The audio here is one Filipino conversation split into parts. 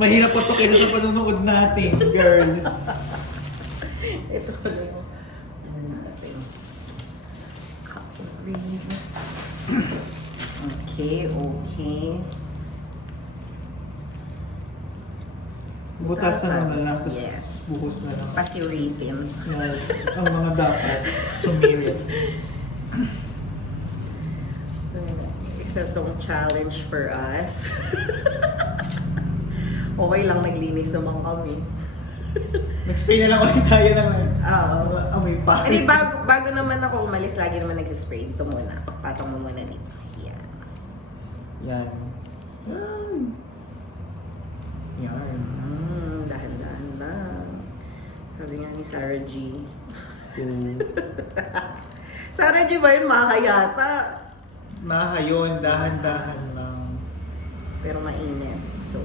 Mahirap pa to kaysa sa panonood natin, girl. Ito ko lang yung ano natin. Calories. Okay, okay. Butasan mo na lang, tapos Yes. buhos na lang. Pasiritin. Yes, ang mga dapat sumirit. Isa tong challenge for us. Okay lang, naglinis naman kami. Nag-spray na lang ulit tayo ng amoy pa. Hindi, bago naman ako umalis, lagi naman nagsispray. Ito muna. Patong mo muna nito. Yan. Yan. Yan. Dahan-dahan lang. Sabi nga ni Sarah G. Sarah G ba yun? Makakayata. Mahayon, dahan-dahan lang. Pero mainit. So,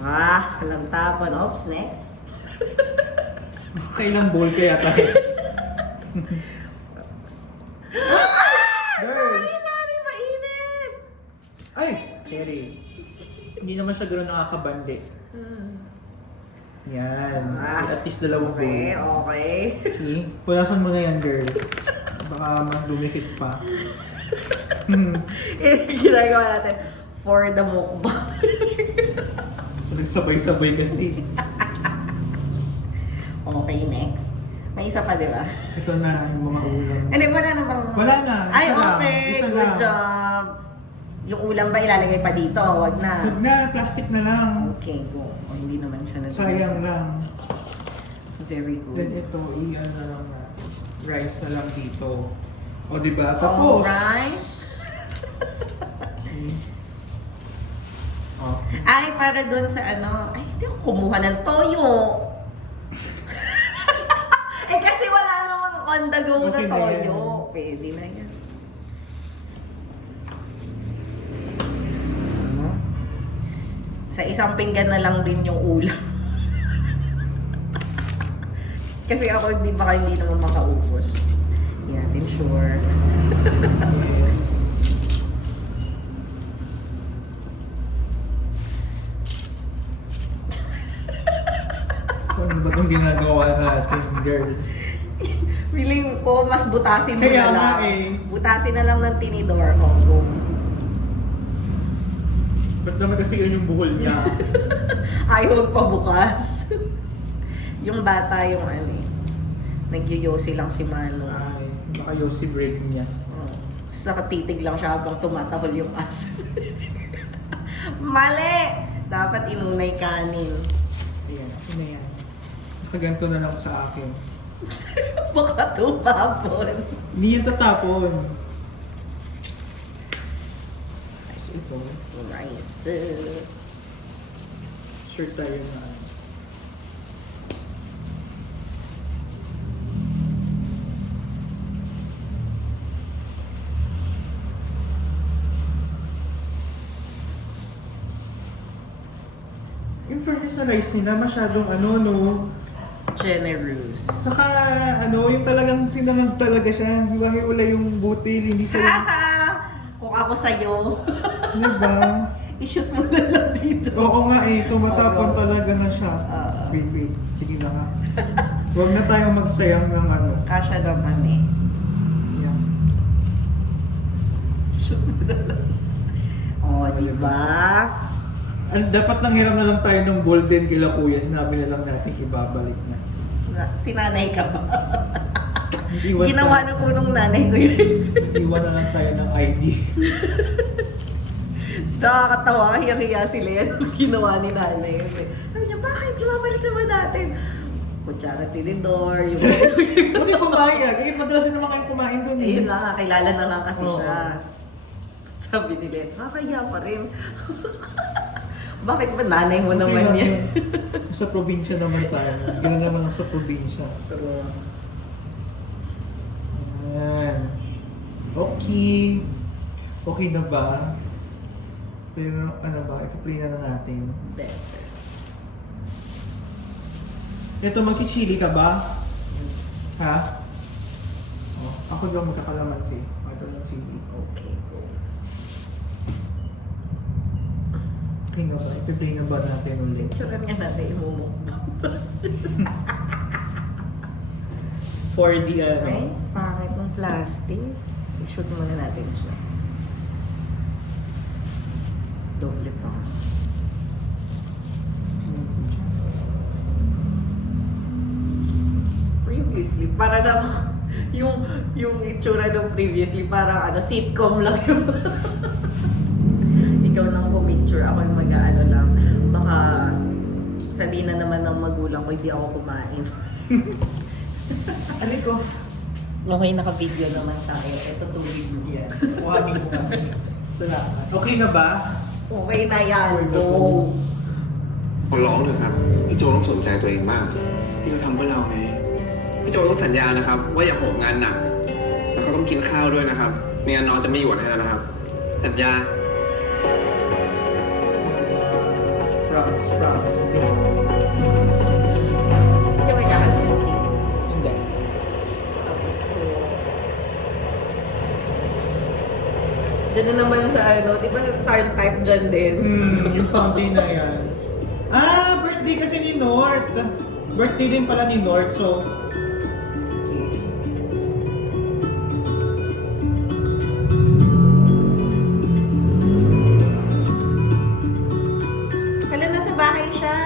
walang tapon. Oops, next. Kailang bowl kaya tayo? Girl! Sorry, mainit! Ay! Terry. Hindi naman siya gano'n nakakabandi. Yan. At least dalawang Okay, bowl. okay. See? Pulasan mo na yan, girl. Baka mas dumikit pa. Ginagawa natin for the mukbang. Nagsabay-sabay kasi. Okay, next. May isa pa, di ba? Ito na yung mga ulam. Hindi, wala na bang... Wala na. Ay, Isa lang. okay. Isa Good lang. job. Yung ulam ba ilalagay pa dito? Wag na. Huwag na, plastic na lang. Okay, go. Oh, hindi naman siya na. Sayang lang. Very Then good. ito, i-ano na lang natin. Rice na lang dito. O diba? Oh, Tapos. rice. Oh. Ay, para doon sa ano. Ay, hindi ako kumuha ng toyo. Eh, kasi wala namang on the go Okay na na yan. toyo. Pwede na yan. Ano? Sa isang pinggan na lang din yung ulam. Kasi ako hindi naman makaubos. Hindi natin sure. Yes. Ano ba itong ginagawa natin, girl? Feeling ko, mas butasin mo Kaya na lang. nga eh. Butasin na lang ng tinidor. Oh, go. Ba't naman kasi yun yung buhol niya? Ayaw magpabukas. Yung bata yung ano eh. Nagyoyosi lang si Mano. Ay, baka Yossi braid niya. Oh. Sa titig lang siya habang tumatahol yung aso. Mali! Dapat inunay kanin. Ayan, ako na yan. Nakaganto na lang sa akin. Baka tumapon. Hindi yan tatapon. Ito, Rice. sure tayo na. In fairness sa rice nila, masyadong Generous. Saka yung talagang sinangag talaga siya. Hiwa-hiwala yung butil, hindi siya, Kung ako sa'yo, diba? i-shoot mo na lang dito. Oo nga eh, tumatapon Oo. talaga na siya. Wait, sige na nga. Huwag na tayong magsayang ng Kasya naman eh. Yeah. Shoot mo na lang. Oh, di ba? Dapat nang hiram na lang tayo ng golden kila kuya, sinabi na lang natin ibabalik na. Sinanay ka ba? Iwan Ginawa tayo- na po nung nanay ko yun. Iwan na lang tayo ng ID. Nakakatawa, hiya-hiya sila yan. Ginawa ni nanay. Sabi niya, bakit? Ibabalik naman natin. Kutsara tinidor, yung... Huwag yung pumayag. Eh, madalas na naman kayong kumain doon. Ayun lang, kilala na lang kasi Oo. siya. Sabi nila, kakaya pa rin. Bakit ba nanay mo naman yan? Sa probinsya naman tayo. Gano'n naman lang sa probinsya. Pero... Ayan. Okay. Okay na ba? Pero ano ba? Ipa-play na lang natin. Better. Ito, magkichili ka ba? Ha? Oh, ako daw magkakalamansi. Ito yung chili. Okay, go. Okay na ba? Ipi-play na ba natin ulit? Picturean nga natin, imumukbang. 4D ano? Ay, pangit ng plastic. I-shoot muna natin siya. Doble pa. Previously, para na yung itsura ng previously, parang ano, sitcom lang yun. Ikaw nang pumicture, ako yung mag-ano lang. Baka sabihin na naman ng magulang ko, hindi ako kumain. Ano ko? Okay, naka-video naman tayo. Ito tubig mo. Yan. Kuhanin ko kami. Salamat. Okay na ba? Okay na yan. Word of Go! God. ขอร้องเถอะครับ พี่โจต้องสนใจตัวเองบ้างพี่ก็ทำเพื่อเราไงพี่โจต้องสัญญานะครับ ว่าอย่าโหมงานหนัก แล้วก็ต้องกินข้าวด้วยนะครับไม่งั้นน้องจะไม่หยวนให้แล้วนะครับ สัญญา Promise. Hindi may nakalamansin. Hindi. Diyan na naman sa ano, di ba turn type dyan din? Yung fountain na yan. Birthday kasi ni North. Birthday din pala ni North, so... Hala, nasa bahay siya.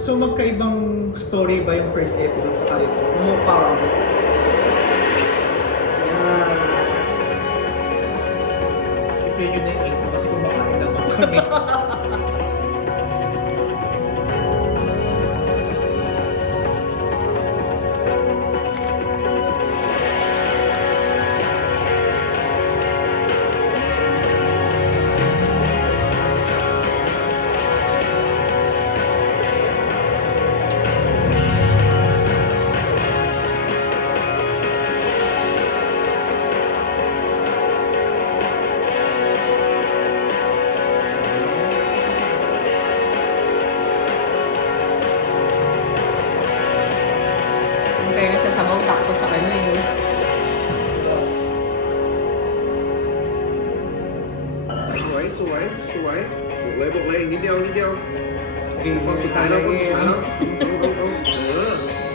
So magkaibang story ba yung first episode sa ito? Mukha. Yan. Ito yun na yung 8 kasi kumakain lang kami. Ang kaya sa sabaw sakto sa kanya eh.สวยสวยสวยบอกเลยอีกนิดเดียวนิดเดียว Okay, คนสุดท้ายแล้วคนสุดท้ายแล้ว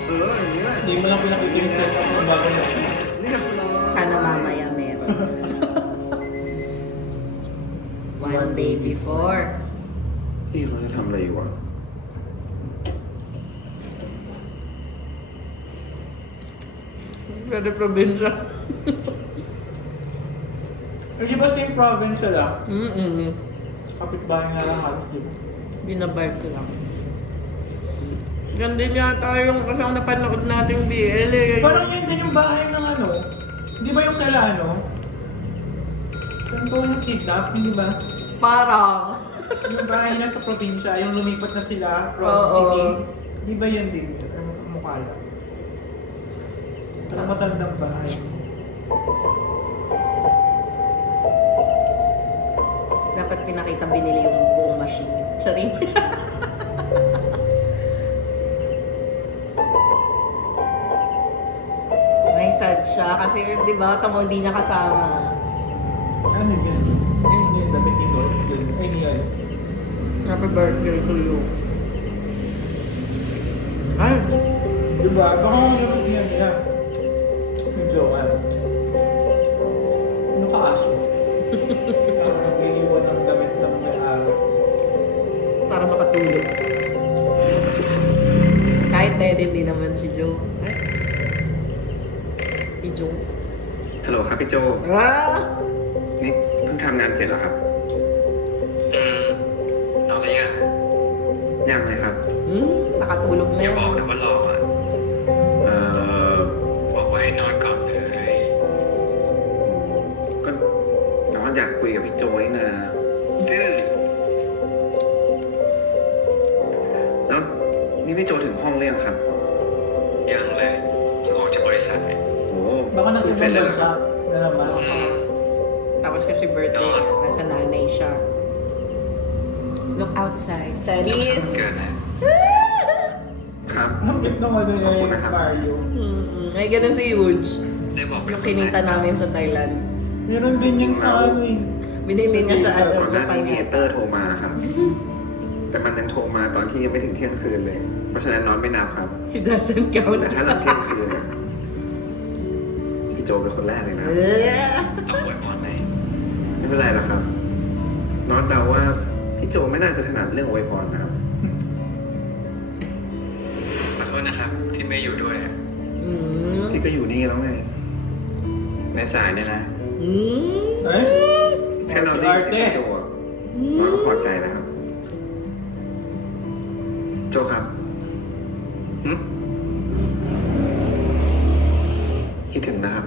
เอาอย่างนี้แหละ Hindi mo lang pinakita yung setup ng bago na. นี่กับเรา Sana mamaya meron. One day before. พี่เขาจะทำอะไรอยู่วะ Pwede probinsya. Hindi ba same province lang? Kapitbahay nga lang halos, di ba? Binabibe ko lang. Ganda yata yung kasang napanood nating BL eh. Parang yun din yung bahay ng ano. Di ba yung kala ano? Saan ko yung kidnap? Hindi ba? Parang. Yung bahay niya sa probinsya, yung lumipat na sila from Oo. city. Di ba yan din? Ano mukha lang? Parang matandang bahay. Dapat pinakita binili yung buong machine. Sorry. May sad siya kasi di ba tamo hindi niya kasama. Ano yan? Ayun yung damit ni Lord. Ay, ni ano? Happy birthday to you. Ay, Di ba? Baka dapat yan niya. Medyo ano? Ano ka aso? Parang nag-iiwan ng damit ng may-ari. para makatulog. Kahit dead hindi naman si Joe. Si Joe. ฮัลโหลครับพี่โจ Ah! นี่เพิ่งทำงานเสร็จแล้วครับนอนหรือยังยังเลยครับ Nakatulog na อย่า yun. บอกนะว่ารออ่ะบอกว่าให้นอนก่อนเลยก็น้องอยากคุยกับพี่โจนี่นะดื้อแล้วนี่พี่โจถึงห้องเรียงครับ ยังเลยเพิ่งออกจากบริษัทเนี่ยโอ้ Baka nasa เสร็จ ibang แล้วเหรอ bansa na naman. Tapos kasi birthday niya, nasa nanay siya. Look outside. สุขสัน Charis! ต์เกิดนะครับ Ang cute ng ano niya Ako yung na, ha? Mario. May ganun si Huge. ได้บอกเป็น Yung คนแร kinita ก namin sa Thailand. Meron din yung sa ano eh. Minimin niya saก่อนหน้านี้มีเตอร์โทรมาครับ แต่มันยังโทรมาตอนที่ยังไม่ถึงเที่ยงคืนเลย เพราะฉะนั้นน้องไม่นับครับ He doesn't count แต่ถ้าหลังเที่ยงคืนเนี่ยพี่โจเป็นคนแรกเลยนะ ต้องอวยพรไหม ไม่เป็นไรหรอกครับ น้องเดาว่าพี่โจไม่น่าจะถนัดเรื่องอวยพรนะครับ ขอโทษนะครับ ที่ไม่อยู่ด้วยอะ อืม พี่ก็อยู่นี่แล้วไง ในสายเนี่ยนะ อืม เฮ้ย แค่เราได้ยินเสียงพี่โจอะน้องก็พอใจแล้วครับ โจครับหึคิดถึงนะครับ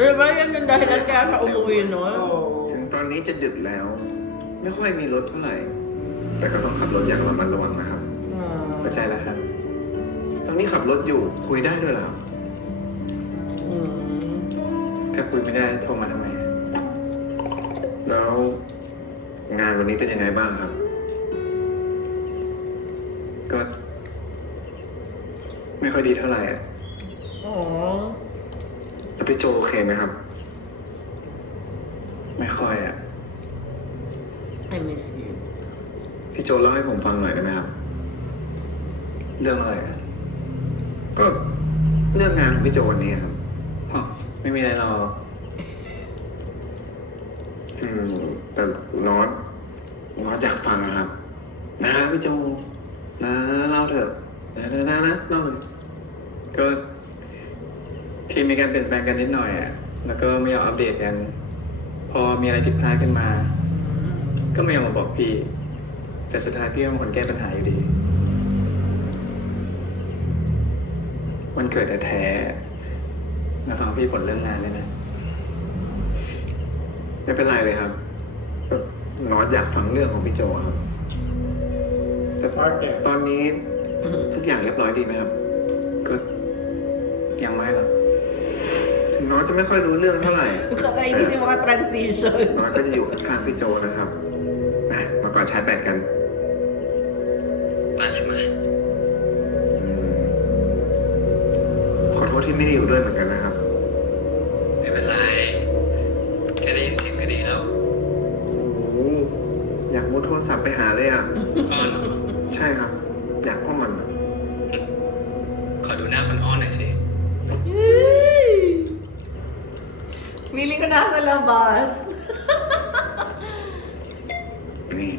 Diba yan yung dahilan kaya ka umuwi, no? ถึงตอนนี้จะดึกแล้ว ไม่ค่อยมีรถเท่าไหร่ แต่ก็ต้องขับรถอย่างระมัดระวังนะครับ เข้าใจแล้วครับ แล้วนี่ขับรถอยู่คุยได้ด้วยเหรอครับ อืม ถ้าคุยไม่ได้โทรมาทำไม แล้วงานวันนี้เป็นยังไงบ้างครับ ก็ ไม่ค่อยดีเท่าไหร่อะ อ๋อ แล้วพี่โจโอเคไหมครับ ไม่ค่อยอะ I miss you. พี่โจเล่าให้ผมฟังหน่อยได้ไหมครับ เรื่องอะไรอะ ก็เรื่องงานของพี่โจวันนี้ครับ อ๋อไม่มีอะไรหรอก แต่น็อตอยากฟังนะครับ นะพี่โจนะเล่าเถอะนะเล่าเลย ก็ทีมมีการเปลี่ยนแปลงกันนิดหน่อยอะแล้วก็ไม่ยอมอัปเดตกัน พอมีอะไรผิดพลาดขึ้นมา ก็ไม่ยอมมาบอกพี่ แต่สุดท้ายพี่ก็เป็นคนแก้ปัญหาอยู่ดี วันเกิดแท้ๆมาฟังพี่ผลเรื่องงานเลยนะ ไม่เป็นไรเลยครับน็อตอยากฟังเรื่องของพี่โจครับ แต่ตอนนี้ทุกอย่างเรียบร้อยดีไหมครับ ก็ยังไม่หรอก ถึงน็อตจะไม่ค่อยรู้เรื่องเท่าไหร่ Kakainis yung mga transition. น็อตก็จะอยู่ข้างๆพี่โจนะครับมากอดชาร์จแบตกัน มาสิมา ขอโทษที่ไม่ได้อยู่ด้วยเหมือนกันนะครับ ไม่เป็นไร แค่ได้ยินเสียงก็ดีแล้ว โอ้โหอยากมุดโทรศัพท์ไปหาเลยอ่ะ อ้อนเหรอ ใช่ครับ อยากอ้อน ขอดูหน้าคนอ้อนหน่อยสิ Feeling ko nasa labas. นี่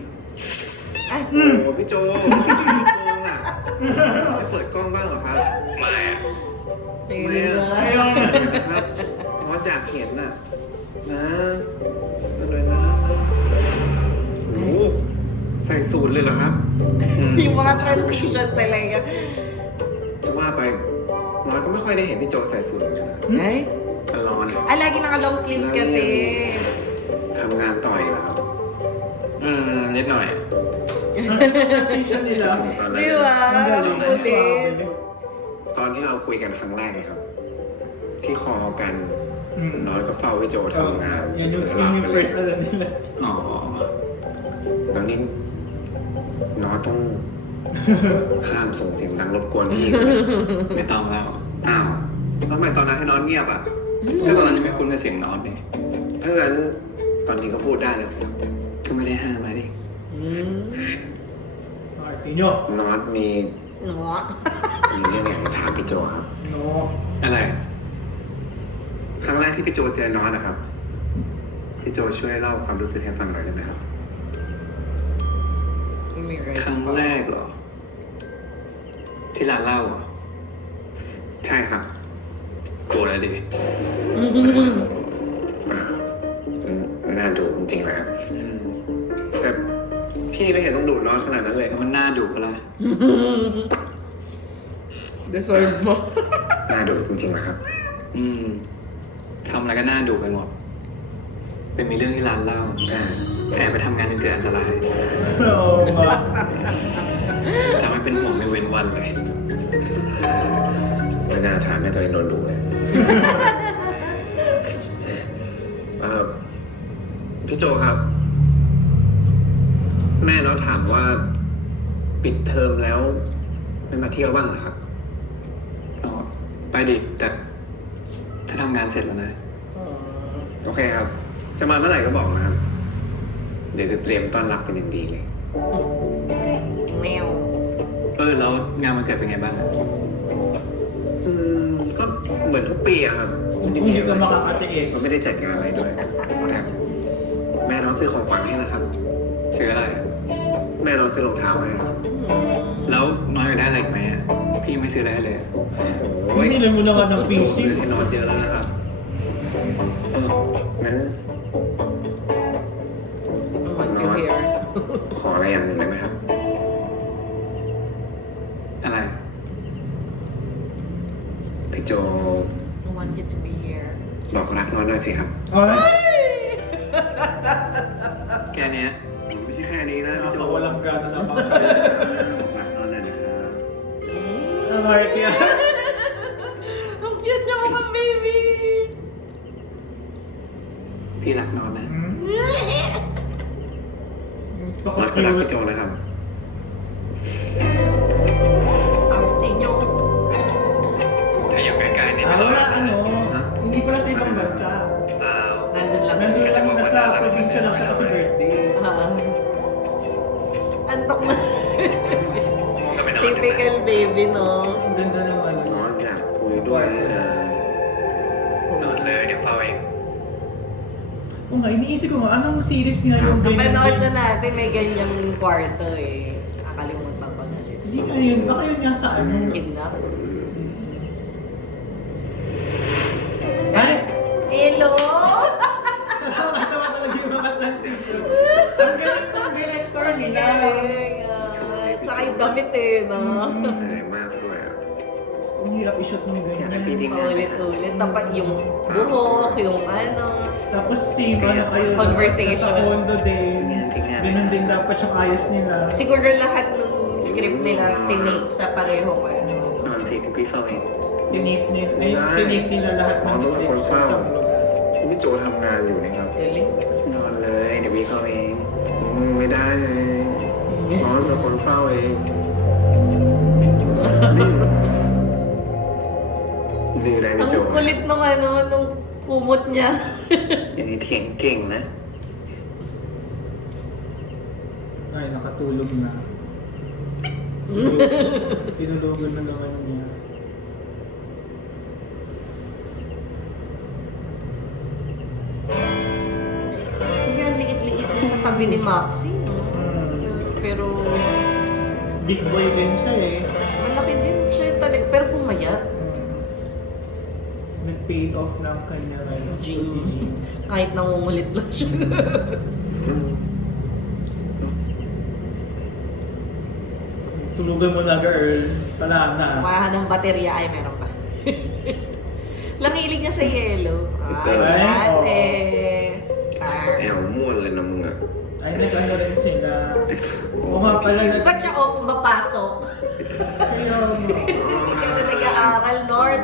Ay, โอ้โหพี่โจพี่โจอ่ะไม่เปิดกล้องบ้างเหรอครับ ไม่อะ feeling ko. ครับน็อตอยากเห็นน่ะ นะเลยนะโอ้โหใส่สูตรเลยเหรอครับ Yung mga transition talaga. จะว่าไปน้อยก็ไม่ค่อยได้เห็นพี่โจใส่สูทเหมือนกันนะ Ay? มันร้อน Ay, lagi naka long sleeves kasi. ทำงานต่อยแล้วครับ นิดหน่อย Transition nila. ตอนแร Di ก ba? Ang galing. Ang kulit. ตอนที่เราคุยกันครั้งแรกเลยครับ ที่คอกัน Mm. น้อยก็เฝ้าพี่โจ Oh, ทำงานจน yan ถึ yung, งหลับ yun ไป yung เลย first alam nila. อ๋อ แล้วนี่น้อยต้อง ห้ามส่งเสียงดังรบกวนพี่ ไม่ต้องแล้ว อ้าวแล้วทำไมตอนนั้นให้น้อยเงียบอ่ะ ก็ตอนนั้นยังไม่คุ้นกับเสียงน็อตนี่ ถ้างั้นตอนนี้ก็พูดได้เลยสิครับ ก็ไม่ได้ห้ามอะไรดิ Arte nyo. น้อยมี No? เรื่องอยากจะถามพี่โจครับ No. อะไร ครั้งแรกที่พี่โจเจอน้อยนะครับ พี่โจช่วยเล่าความรู้สึกให้ฟังหน่อยได้ไหมครับ ครั้งแรกเหรอ ที่ร้านเหล้าเหรอ ใช่ครับ โกรธอะดิ น่าดูจริงๆนะครับ แต่พี่ไม่เห็นต้องดูน้อยขนาดนั้นเลยครับ มันน่าดุปะล่ะ Deserve mo. น่าดูจริงๆนะครับ ทำอะไรก็น่าดุไปหมด เป็นมีเรื่องที่ร้านเหล้าแอบไปทำงานจนเกิดอันตราย Oo ba? ทำให้เป็นห่วงไม่เว้นวันเลย ไม่น่าถามให้ตัวเองโดนดูเลย พี่โจครับ แม่น้องถามว่า ปิดเทอมแล้วไม่มาเที่ยวบ้างเหรอครับ อ๋อ ไปดิ แต่ถ้าทำงานเสร็จแล้วนะ โอเคครับ จะมาเมื่อไหร่ก็บอกนะครับ เดี๋ยวจะเตรียมต้อนรับเป็นอย่างดีเลย แมว แล้วงานมันเกิดเป็นไงบ้างอะ ก็เหมือนทุกปีอะครับ Hindi ka makakatiis. ก็ไม่ได้จัดงานอะไรด้วย แต่แม่น้องซื้อของขวัญให้นะครับ ซื้ออะไร แม่น้องซื้อรองเท้าให้ครับ แล้วน้อยอยากได้อะไรอีกไหมอะพี่ยังไม่ซื้ออะไรให้เลย โอ้ย Hindi mo naman ng พี่โจ PC. ซื้อให้น้องเยอะแล้วนะครับงั้น What you hear? ขออะไรอย่างหนึ่งได้ไหมครับ อะไร พี่โจ I want you to be here. บอกรักน้องหน่อยสิครับ Ay! แค่เนี้ย ไม่ใช่แค่นี้นะพี่โจ Nakakawalang gana na pa. บอกรักน้องหน่อยนะครับ Ang heart yan. Ang cute niya mga baby! พี่รักน้องนะ รักก็รักพี่ Paka-cute. โจนะครับ Arte niyo. ถ้าอยู่ใกล้ๆนี่ Ah, ไม่ต้อง wala รัก ano. นะ Hindi pala sa ibang bansa. เปล่า Nandun lang. Nandun lang nasa probinsya lang siya kasi birthday. Antok na. มองกันไปนอนดีไหม Typical baby, no? Ang ganda naman. น้องอยากคุยด้วยนะ นอนเลยเดี๋ยวเฝ้าเอง Oo nga, iniisip ko nga, anong series nga yung Napanood na ganyan? natin, may ganyang kwarto eh. Nakakalimutan ko na din. Hindi nga yun, baka yun nga sa ano. Kidnap. Ay! Hello! Nakakatawa talaga yung mga transition. Ang galing ng director nila. Galing. Tsaka yung damit eh, no?เหนื่อยมากด้วยอะ Ang hirap i-shot ng ganyan. Paulit-ulit. Dapat yung buhok, yung ano. Tapos same ano kayo. Conversation. Sa condo din. Tingnan. Ganun din dapat yung ayos nila. Siguro lahat ng script nila tinape sa pareho ano. นอนสิพี่เฝ้าเอง Tinip nila lahat ng script sa isang lugar. พี่โจทำงานอยู่นี่ครับ Galing. นอนเลยเดี๋ยวพี่เฝ้าเอง ไม่ได้ไงน้องเป็นคนเฝ้าเองนี่อะไรพี่โจ Ang kulit nung ano, nung kumot niya. อย่างนี้เถียงเก่งนะ Ay, nakatulog na. Pinulugan na naman niya. Hindi, ang liit-liit niya sa tabi ni Maxi, no? Pero, Big boy din siya eh. malaki din siya talaga. Pero pumayat. Nag-paid off ng kanya ano, Gym. gym. Kahit nangungulit lang siya. Tulugan mo na girl. Wala na. Kuha ng baterya ay meron pa. Langilig niya sa yelo. Ay, Ay, ate.แอวม่วนเลยนะมึงอ่ะ Ay, nag-ano rin sila. Oo nga pala. Ba't siya o pumapasok? Kaya, Kasi nag-aaral, Lord.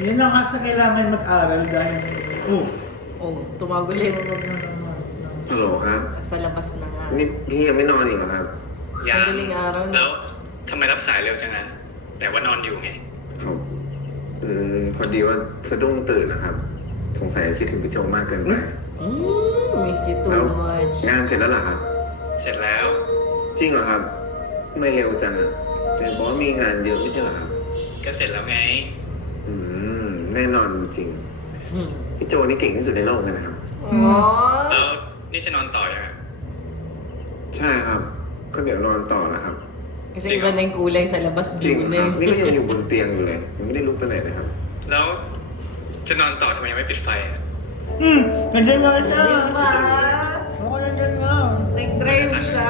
yun lang kasi kailangan mag-aral dahil, Oh, tumagulit. Huwag na naman. ฮัลโหลครับ Sa labas na nga. นี่พี่ยังไม่นอนอีกเหรอครับ Madaling araw na. แล้วทำไมรับสายเร็วจังอะแต่ว่านอนอยู่ไง ผมพอดีว่าสะดุ้งตื่นนะครับ สงสัยคิดถึงพี่โจมากเกินไป Miss you แล้ว too much. งานเสร็จแล้วเหรอครับ เสร็จแล้ว จริงเหรอครับ ไม่เร็วจังอ่ะแต่บอกว่ามีงานเยอะไม่ใช่เหรอครับ ก็เสร็จแล้วไง แน่นอนจริง Hmm. พี่โจนี่เก่งที่สุดในโลกเลยนะครับ Oh. แล้วนี่จะนอนต่อยังอะ ใช่ครับ ก็เดี๋ยวนอนต่อนะครับ Kasi iba na yung kulay sa labas จริง blue ค na รับ eh. นี่ก็ยังอยู่บนเตียงอยู่เลยยังไม่ได้ลุกไปไหนเลยครับ แล้วจะนอนต่อทำไมยังไม่ปิดไฟอะ Nandiyan nga siya. Diba? Oo, nandiyan nga. Nag-drive siya.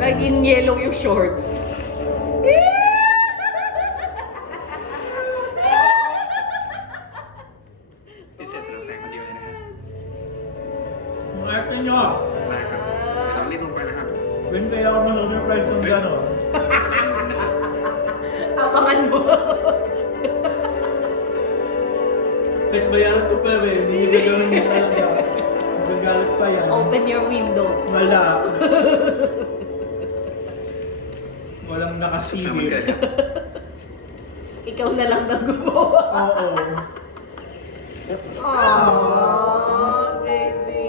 Naging yellow yung shorts.พิเศษสำหรับแฟนคนเดียวเลยนะครับ Ang arte nyo. ได้ครับเดี๋ยวเรารีบลงไปนะครับ When kaya ako mag-surprise ng gano'n? Abangan mo. Kahit bayaran ko pa rin, hindi ka gano'n mo talaga. Magagalit pa yan. Open your window. Wala. Walang Suksang mag-gala. nakasingit. ikaw na lang na gumawa. Oo. Aww, baby.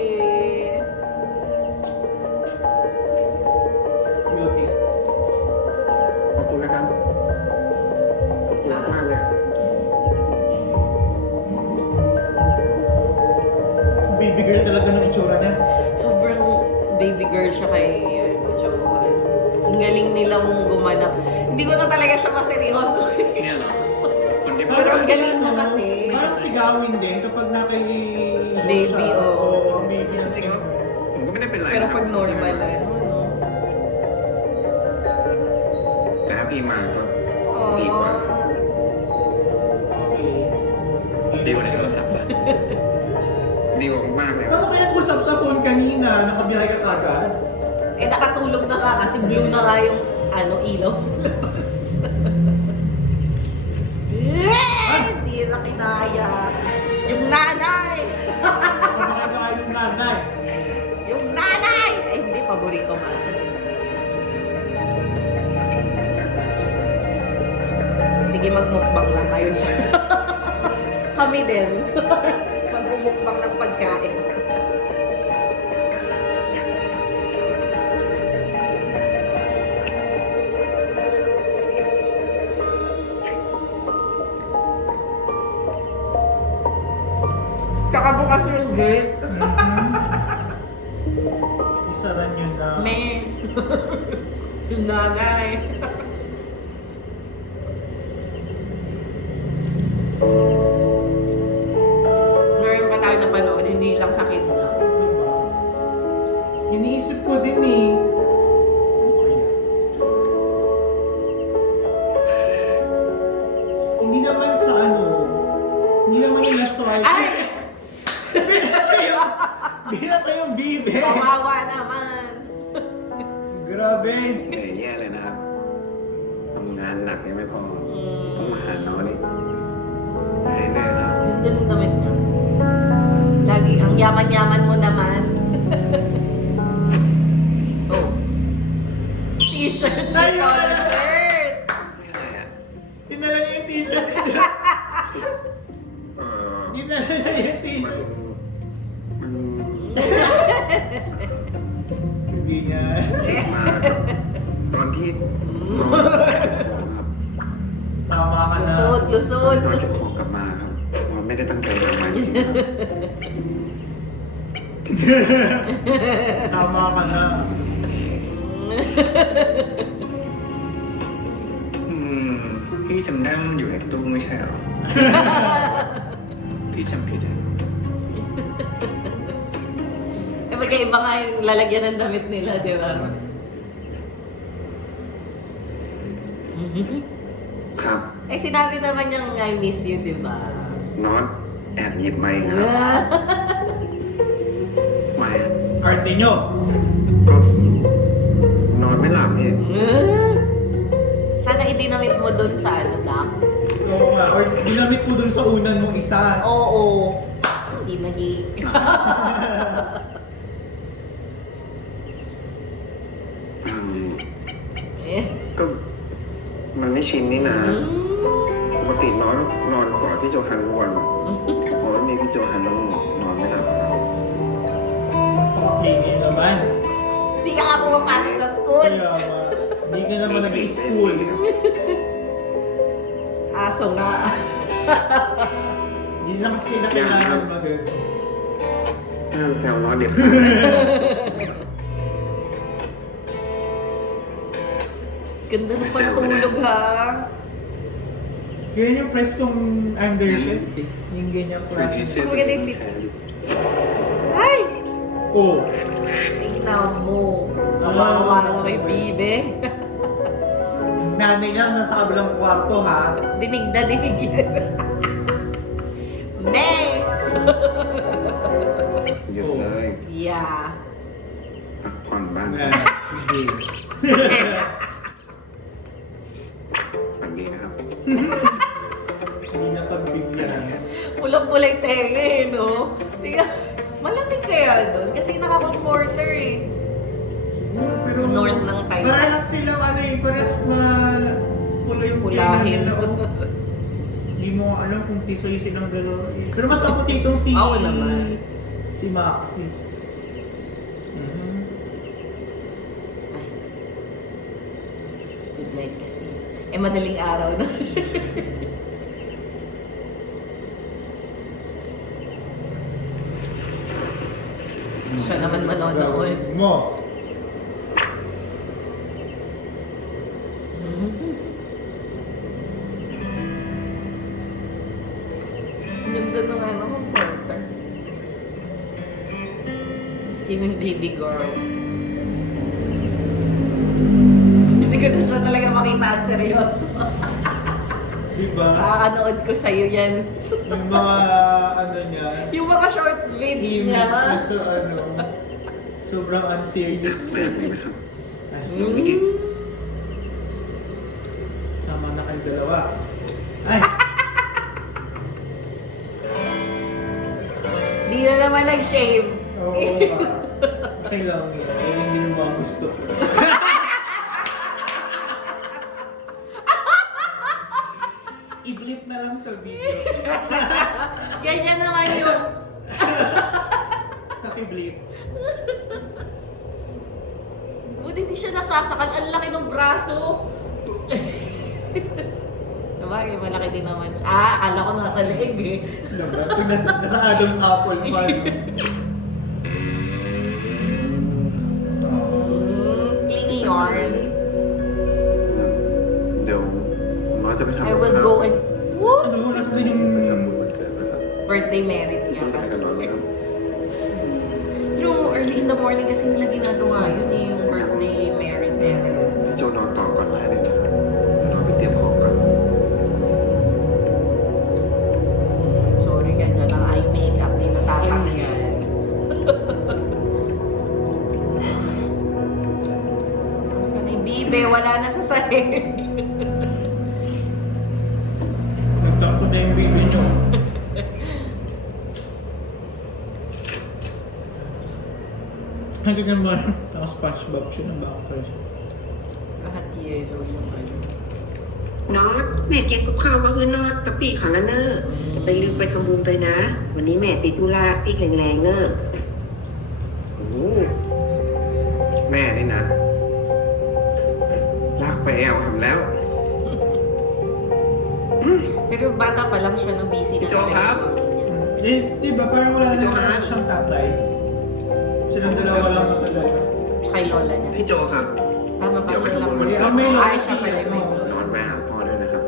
Beauty. Patulad ka. Patulad mากเลย Baby girl talaga ng itsura niya. Sobrang baby girl siya kay Johan. Ang galing nilang gumanap. Hindi ko na talaga siya maseryoso. เนี่ยเหรอ คนที่ Pero ang galing na kasi. Parang sigawin din kapag na kay Baby, siya. oo. Oo, baby ng จริงๆแล้วผมก็ไม่ได้เป็นไร Pero นะค pag รับ normal, ano, no? แต่ถ้าพี่มาก็ดีกว่า Okay. ดีกว่าในโทรศัพท์อะ ดีกว่ามากๆเลย Paano kaya usap sa phone kanina? Nakabiyahe ka kagad? Eh, nakatulog na nga kasi blue na nga yung ilaw sa labas. Hindi na kinaya. Yung nanay! Kumakain ka kayo ng nanay. Yung nanay! Ay, hindi, paborito nga. Sige, magmukbang lang tayo dyan. Kami din. Magmumukbang ng pagkain. Tsaka bukas yung gate. Isaran yun na. May. Yung nanay. Meron pa tayo napanood, hindi lang sa kidnap. Diba? Iniisip ko din eh. Ano kaya? Hindi naman sa hindi naman yung last time. Ay! Bilang ko yung bibe. Kawawa naman. Grabe. เหนื่อยแย่เลยนะครับทำงานหนักยังไม่พอ ต้องมาหาน้องนี่หายเหนื่อยแล้ว Ganda ng damit niya. Lagi, ang yaman-yaman mo naman. Oh. T-shirt na Ayun! pala shirt. ไม่อะไรอ่ะ Dinala niya yung t-shirt. เออ Dinala niya yung มัน t-shirt. มัน Hindi niya. มาตอนที่น้องเก็บของครับ Tama ka na. Lusot, lusot. น้องเก็บของกลับมาครับเพราะไม่ได้ตั้งใจทำมาจริงๆครับ Tama ka na. พี่จำได้ว่ามันอยู่ในตู้ไม่ใช่เหรอ พี่จำผิดอะ Eh, magkaiba nga yung lalagyan ng damit nila, di ba? ครับ Eh, sinabi naman niyang I miss you, di ba? น็อตแอบหยิบมาเองครับไม่อะ Arte nyo. ก็นอนไม่หลับเนี่ย Sana idinamit mo dun sa Doc. Oo nga. Or ginamit ko dun sa una nung isa. Oo. Hindi nagi. Eh. ก็มันไม่ชินนี่นะปกติน้องนอนกอดพี่โจฮันทุกวันพอไม่มีพี่โจฮันต้องนอนไม่หลับครับ Pakaklingi naman. Hindi ka nga pumapasok sa school. Kaya nga. Hindi ka naman nag-school. Aso nga. Hindi na kasi na kailangan mag ห้ามแซวน้องเด็ด Ganda ng pagtulog, ha? Yun yung press kong undershirt eh. Yung ganyan ไม่ได้ press. เสื้อตัวนี้ต้องแชร์อยู่ Ay! Oh. Tingnan mo. Kawawa na kay Bibe. Nanay niya nasa kabilang kwarto ha. Dinig na dinig yan. Me! หยุดเลย Yeah. พักผ่อนบ้าง Ah, sige. ฝันดีนะครับ Hindi na pagbigyan. Pulang-pulay tenga eh, no? Tingnan, malamig kaya doon kasi naka-comforter eh. Pero North ng time. Parehas silang parehas pula yung Pulahin. nila, oh. Hindi mo alam kung tisoy silang dalawa. Pero mas maputi itong si... Oo naman. Si Maxi. Mhm. Ay. Good night kasi. Eh, madaling araw na. Siya naman manonood. Gawin mo. Ganda ng ano, comforter. It's giving baby girl. Hindi ko na siya talaga makita ang seryoso. Diba? Kakanood ko sa'yo yan. Yung mga ano niya. Yung mga short vids niya. Image na sa ano. Sobrang unserious kasi. Ay, tama na kayong dalawa. Ay! Di na naman nag-shave. Oo ba? Okay lang yun. Kaya hindi mo mga gusto. I-blip na lang sa video. Ganyan naman yung... Naki-blip. Buti hindi siya nasasakal. Ang laki ng braso. Sabagay, malaki din naman siya. Akala ko nasa leeg eh. Diba? Pag nasa Adam's apple pa. No? Clingy yarn.เดี๋ยวน้องจะไปทำ I will go and... What? Ano, nasa din yung... ไปทำบุญวันเกิดนะครับ Birthday merit ต้ niya. องไปกับน้องนะครับ Pero early in the morning kasi nila ginagawa yun eh. Yung birthday merit. พี่โจนอนต่อก่อนได้เลยนะครับเดี๋ยวน้องไปเตรียมของกัน Sorry, ganyan ang eye makeup ni natatanggal. Saan yung bibe? Wala na sa sahig. Nagtakot na yung video nyo. Hindi naman. Tapos SpongeBob siya ng baka siya. Lahat yellow yung ano. น็อตแม่เก็บกับข้าวมาคือนอตกะปิของละเนอร์จะไปลืมไปทำบุญเลยนะ วันนี้แม่ติดธุระอีกแรงๆเนอร์ โอ้โหแม่นี่นะลากไปแอลทำแล้ว Pero bata pa lang siya nung busy na Ito, talaga Hap? yung pamilya. Eh, di ba parang wala na Johan. siyang tatay? Silang dalawa lang ang talaga. Tsaka yung lola niya. พี่โจครับ Tama ba? Ito, Lola ko. may Ah, may lola Ay, siya pala siya. may น lola. อนไปหาพ่อด้วยนะครับ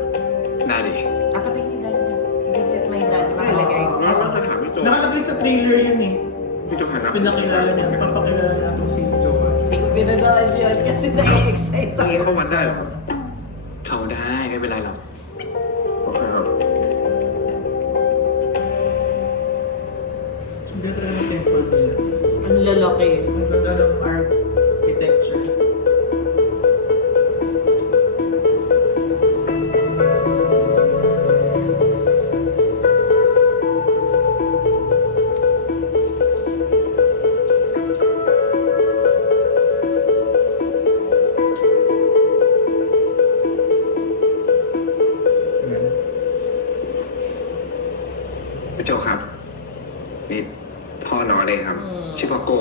ได้ดิ Kapatid ni dad niya. Visit my dad. Nakalagay. น้องต้องไปหาพี่โจ Nakalagay sa trailer yun eh. พี่โจหันหน้า Pinakilala niya. Papakilala niya itong si Johan. Hindi ko pinanood yun kasi na-excite ตรง ako. นี้เข้าวันได้เหรอครับ เข้าได้ไม่เป็นไรหรอก โอเคครับ Ang ganda ng temple nila. Ang lalaki. Ang ganda ng architecture. Ayan. พี่โจครับ นี่พ่อนอนเองครับ ชื่อพ่อโก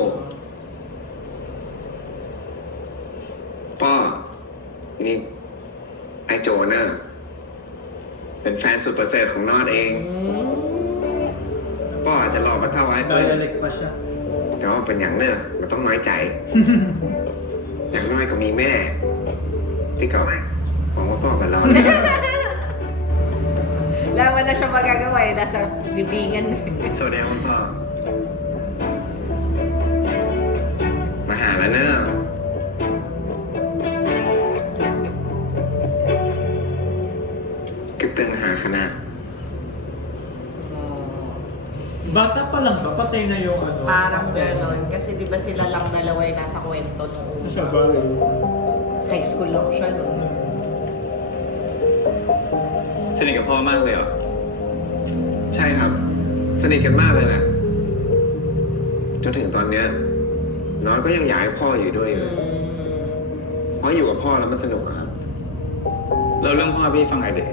ป้อนี่ไอโจเนอะเป็นแฟนสุดประเสริฐของนอดเองป้ออาจจะหลอกมาเท่าไอ้เปิ้ล Dialect pa siya. แต่ว่าเป็นอย่างเนอะมันต้องน้อยใจ อย่างน้อยก็มีแม่ ที่เก่าหวังว่าพ่อกับเราเนี่ย Laman na siya magagawa eh. Nasa bibingan na eh. สวัสดีครับคุณพ่อมาหาแล้วเนอะกึกตึงหาคณะ Bata pa lang ba? Patay na yung ano? Parang gano'n. Kasi di ba sila lang dalawa yung nasa kwento nung Sa bagay. high school lang siya no? สนิทกับพ่อมากเลยเหรอ ใช่ครับ สนิทกันมากเลยแหละจนถึงตอนเนี้ยน้องก็ยังอยากให้พ่ออยู่ด้วยอยู่เลยเพราะอยู่กับพ่อแล้วมันสนุกอะครับ เราเรื่องพ่อพี่ฟังไงเด็ก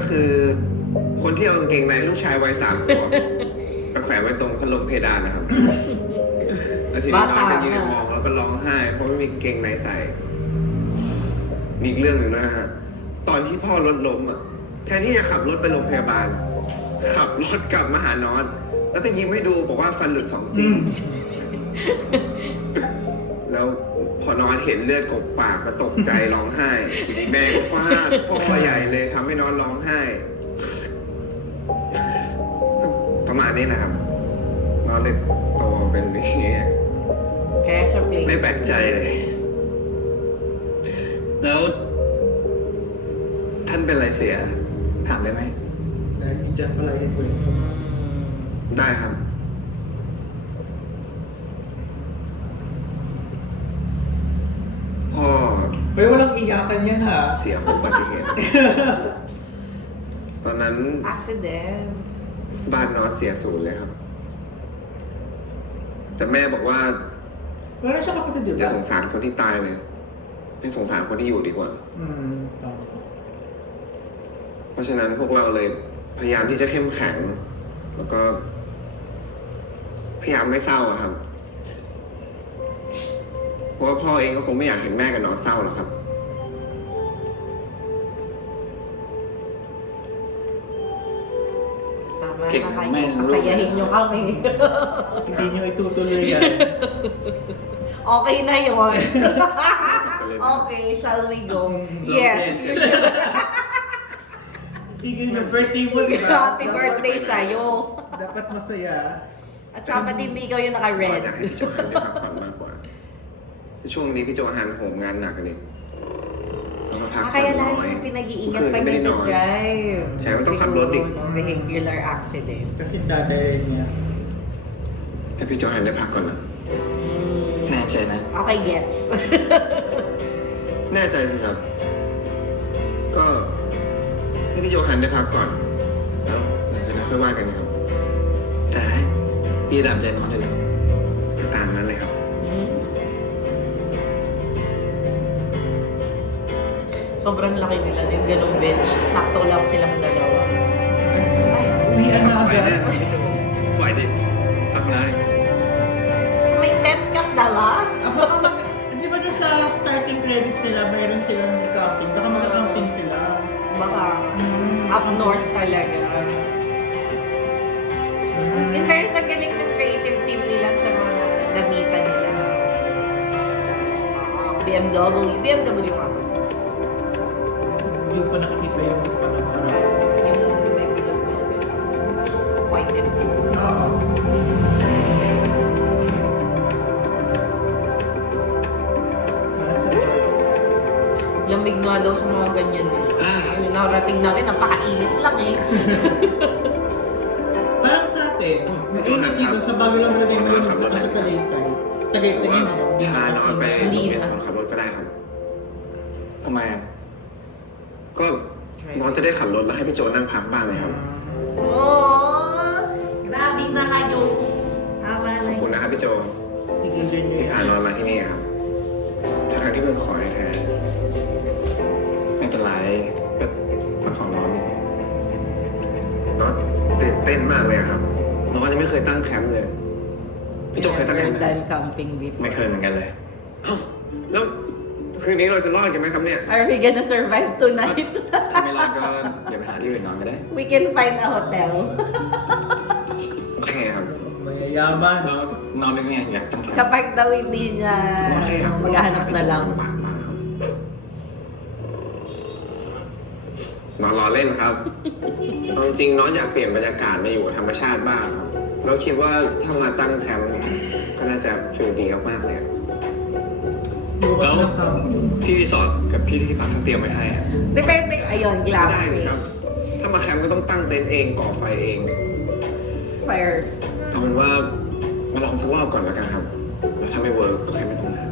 ก็คือ คนที่เอากางเกงในลูกชายวัย3 ขวบไปแขวนไว้ตรงพัดลมเพดานนะครับ แล้วทีนี้น้องก็ยืนมองแล้วก็ร้องไห้เพราะไม่มีกางเกงในใส่ มีอีกเรื่องหนึ่งนะฮะ ตอนที่พ่อรถล้มอ่ะ แทนที่จะขับรถไปโรงพยาบาล ขับรถกลับมาหานอน แล้วก็ยิ้มให้ดูบอกว่าฟันหลุด2 ซี่ แล้วพอนอนเห็นเลือดกบปากก็ตกใจร้องไห้ ทีนี้แม่ก็ฟาดพ่อใหญ่เลยทำให้นอนร้องไห้ ประมาณนี้นะครับนอนเลยโตเป็นแบบนี้ แค่ชอบเพลง ไม่แปลกใจเลย แล้ว ท่านเป็นอะไรเสีย ถามได้ไหม ได้มีจังอะไรเปิด ได้ครับ พ่อ เฮ้ยwalang iyakan yan ha เสียอุบัติเหตุ ตอนนั้น อักซิเดน บ้านนอนเสียศูนย์เลยครับ แต่แม่บอกว่า wala siya kapatid จะ diba สงสารคนที่ตายเลยไม่สงสารคนที่อยู่ดีกว่า tama เพราะฉะนั้นพวกเราเลยพยายามที่จะเข้มแข็ง แล้วก็ พยายามไม่เศร้าอะครับ เพราะว่าพ่อเองก็คงไม่อยากเห็นแม่กับน้องเศร้าหรอกครับ Tama King na kayo. man, Pasayahin nyo kami. hindi nyo itutuloy yan Okay na yun. Okay, shall we go? Yes. tigil na birthday mo diba Happy birthday sa'yo. dapat masaya At saka pati hindi ikaw yung อยาก naka-red. ให้พี่โจฮันได้พักผ่อนมากกว่าช่วงนี้พี่โจฮันโหมงานหนักกันเลยแล้วก็พักผ่อน Kaya น้ lagi อย yung pinag-iingat เมื่อคืน pag ไม่ได้นอน nag-drive. แถมต้องขับรถอีก Siguro, no, vehicular accident. kasi tatay niya ให้พี่โจฮันได้พักก่อนนะ แน่ใจนะ Okay, gets. แน่ใจสิครับ ก็ให้พี่โจฮันได้พักก่อน แล้วหลังจากนั้นค่อยว่ากันนะครับ ได้พี่ตามใจน้องเลยเหรอ ตามนั้นเลยครับ Sobrang laki nila yung ganong bench. Sakto lang silang dalawa. Ay, uwian na ไหวแน่ agad ไหวดิทำแล้วดิ may tent kang dala? baka di ba dun sa starting credits nila mayroon silang camping baka mag-camping sila Baka up north talaga. In fairness, ang galing ng creative team nila sa mga damitan nila. BMW ka. hindi pa nakakita yung panang-araw Yung may bilog na white and blue. oo Lamig nga daw sa mga ganyan nila. Yung narating namin, napakainit lang eh. parang sa atin Medyo mainit dito sa bago lang lagay mo yung sa Tagaytay Tagaytayว่า yunพาน้องไป ดี โรงเรียน นะ สอนขับรถก็ได้ครับ ทำไมอ่ะ ก็น้องจะได้ขับรถแล้วให้พี่โจนั่งพักบ้างเลยครับ Oh, grabe na kayo. Tama ขอบ na คุณ yun. นะครับพี่โจ tigil din ที่ yun พาน้องมาที่นี่ครับทั้งที่เพิ่งขอให้แท้ ไม่เป็นไรก็พักของน้องนี่ น้องตื่นเต้นมากเลยอะครับน้องก็จะไม่เคยตั้งแคมป์เลย พี่โจเคยตั้งแคมป์ไหม Done camping before. ไม่เคยเหมือนกันเลย เอ้าแล้วคืนนี้เราจะรอดกันไหมครับเนี่ย Are we gonna survive tonight? ถ้าไม่รอดก็อย่าไปหาที่อื่นนอนก็ได้ We can find a hotel. โอเคครับ mayayaman แล้วนอนเป็นไงอยากตั้งแคมป์ Kapag daw hindi niya โอเคครับ maghahanap na lang. ลำบากมากครับน้องรอเล่นครับเอาจริงๆน้องอยากเปลี่ยนบรรยากาศมาอยู่กับธรรมชาติบ้างครับเราคิดว่าถ้ามาตั้งแคมป์เนี่ยก็น่าจะฟีลดีมากๆเลย bukas ng camping ที่รีสอร์ทกับที่ที่พักเขาเตรียมไว้ให้อะ Depende. Ayun, ได้สิ glamping. ครับ ถ้ามาแคมป์ก็ต้องตั้งเต็นท์เองก่อไฟเอง Fire. เอาเป็นว่ามาลองสักรอบก่อนแล้วกันครับ แล้วถ้าไม่เวิร์กก็แค่ไม่ต้องมา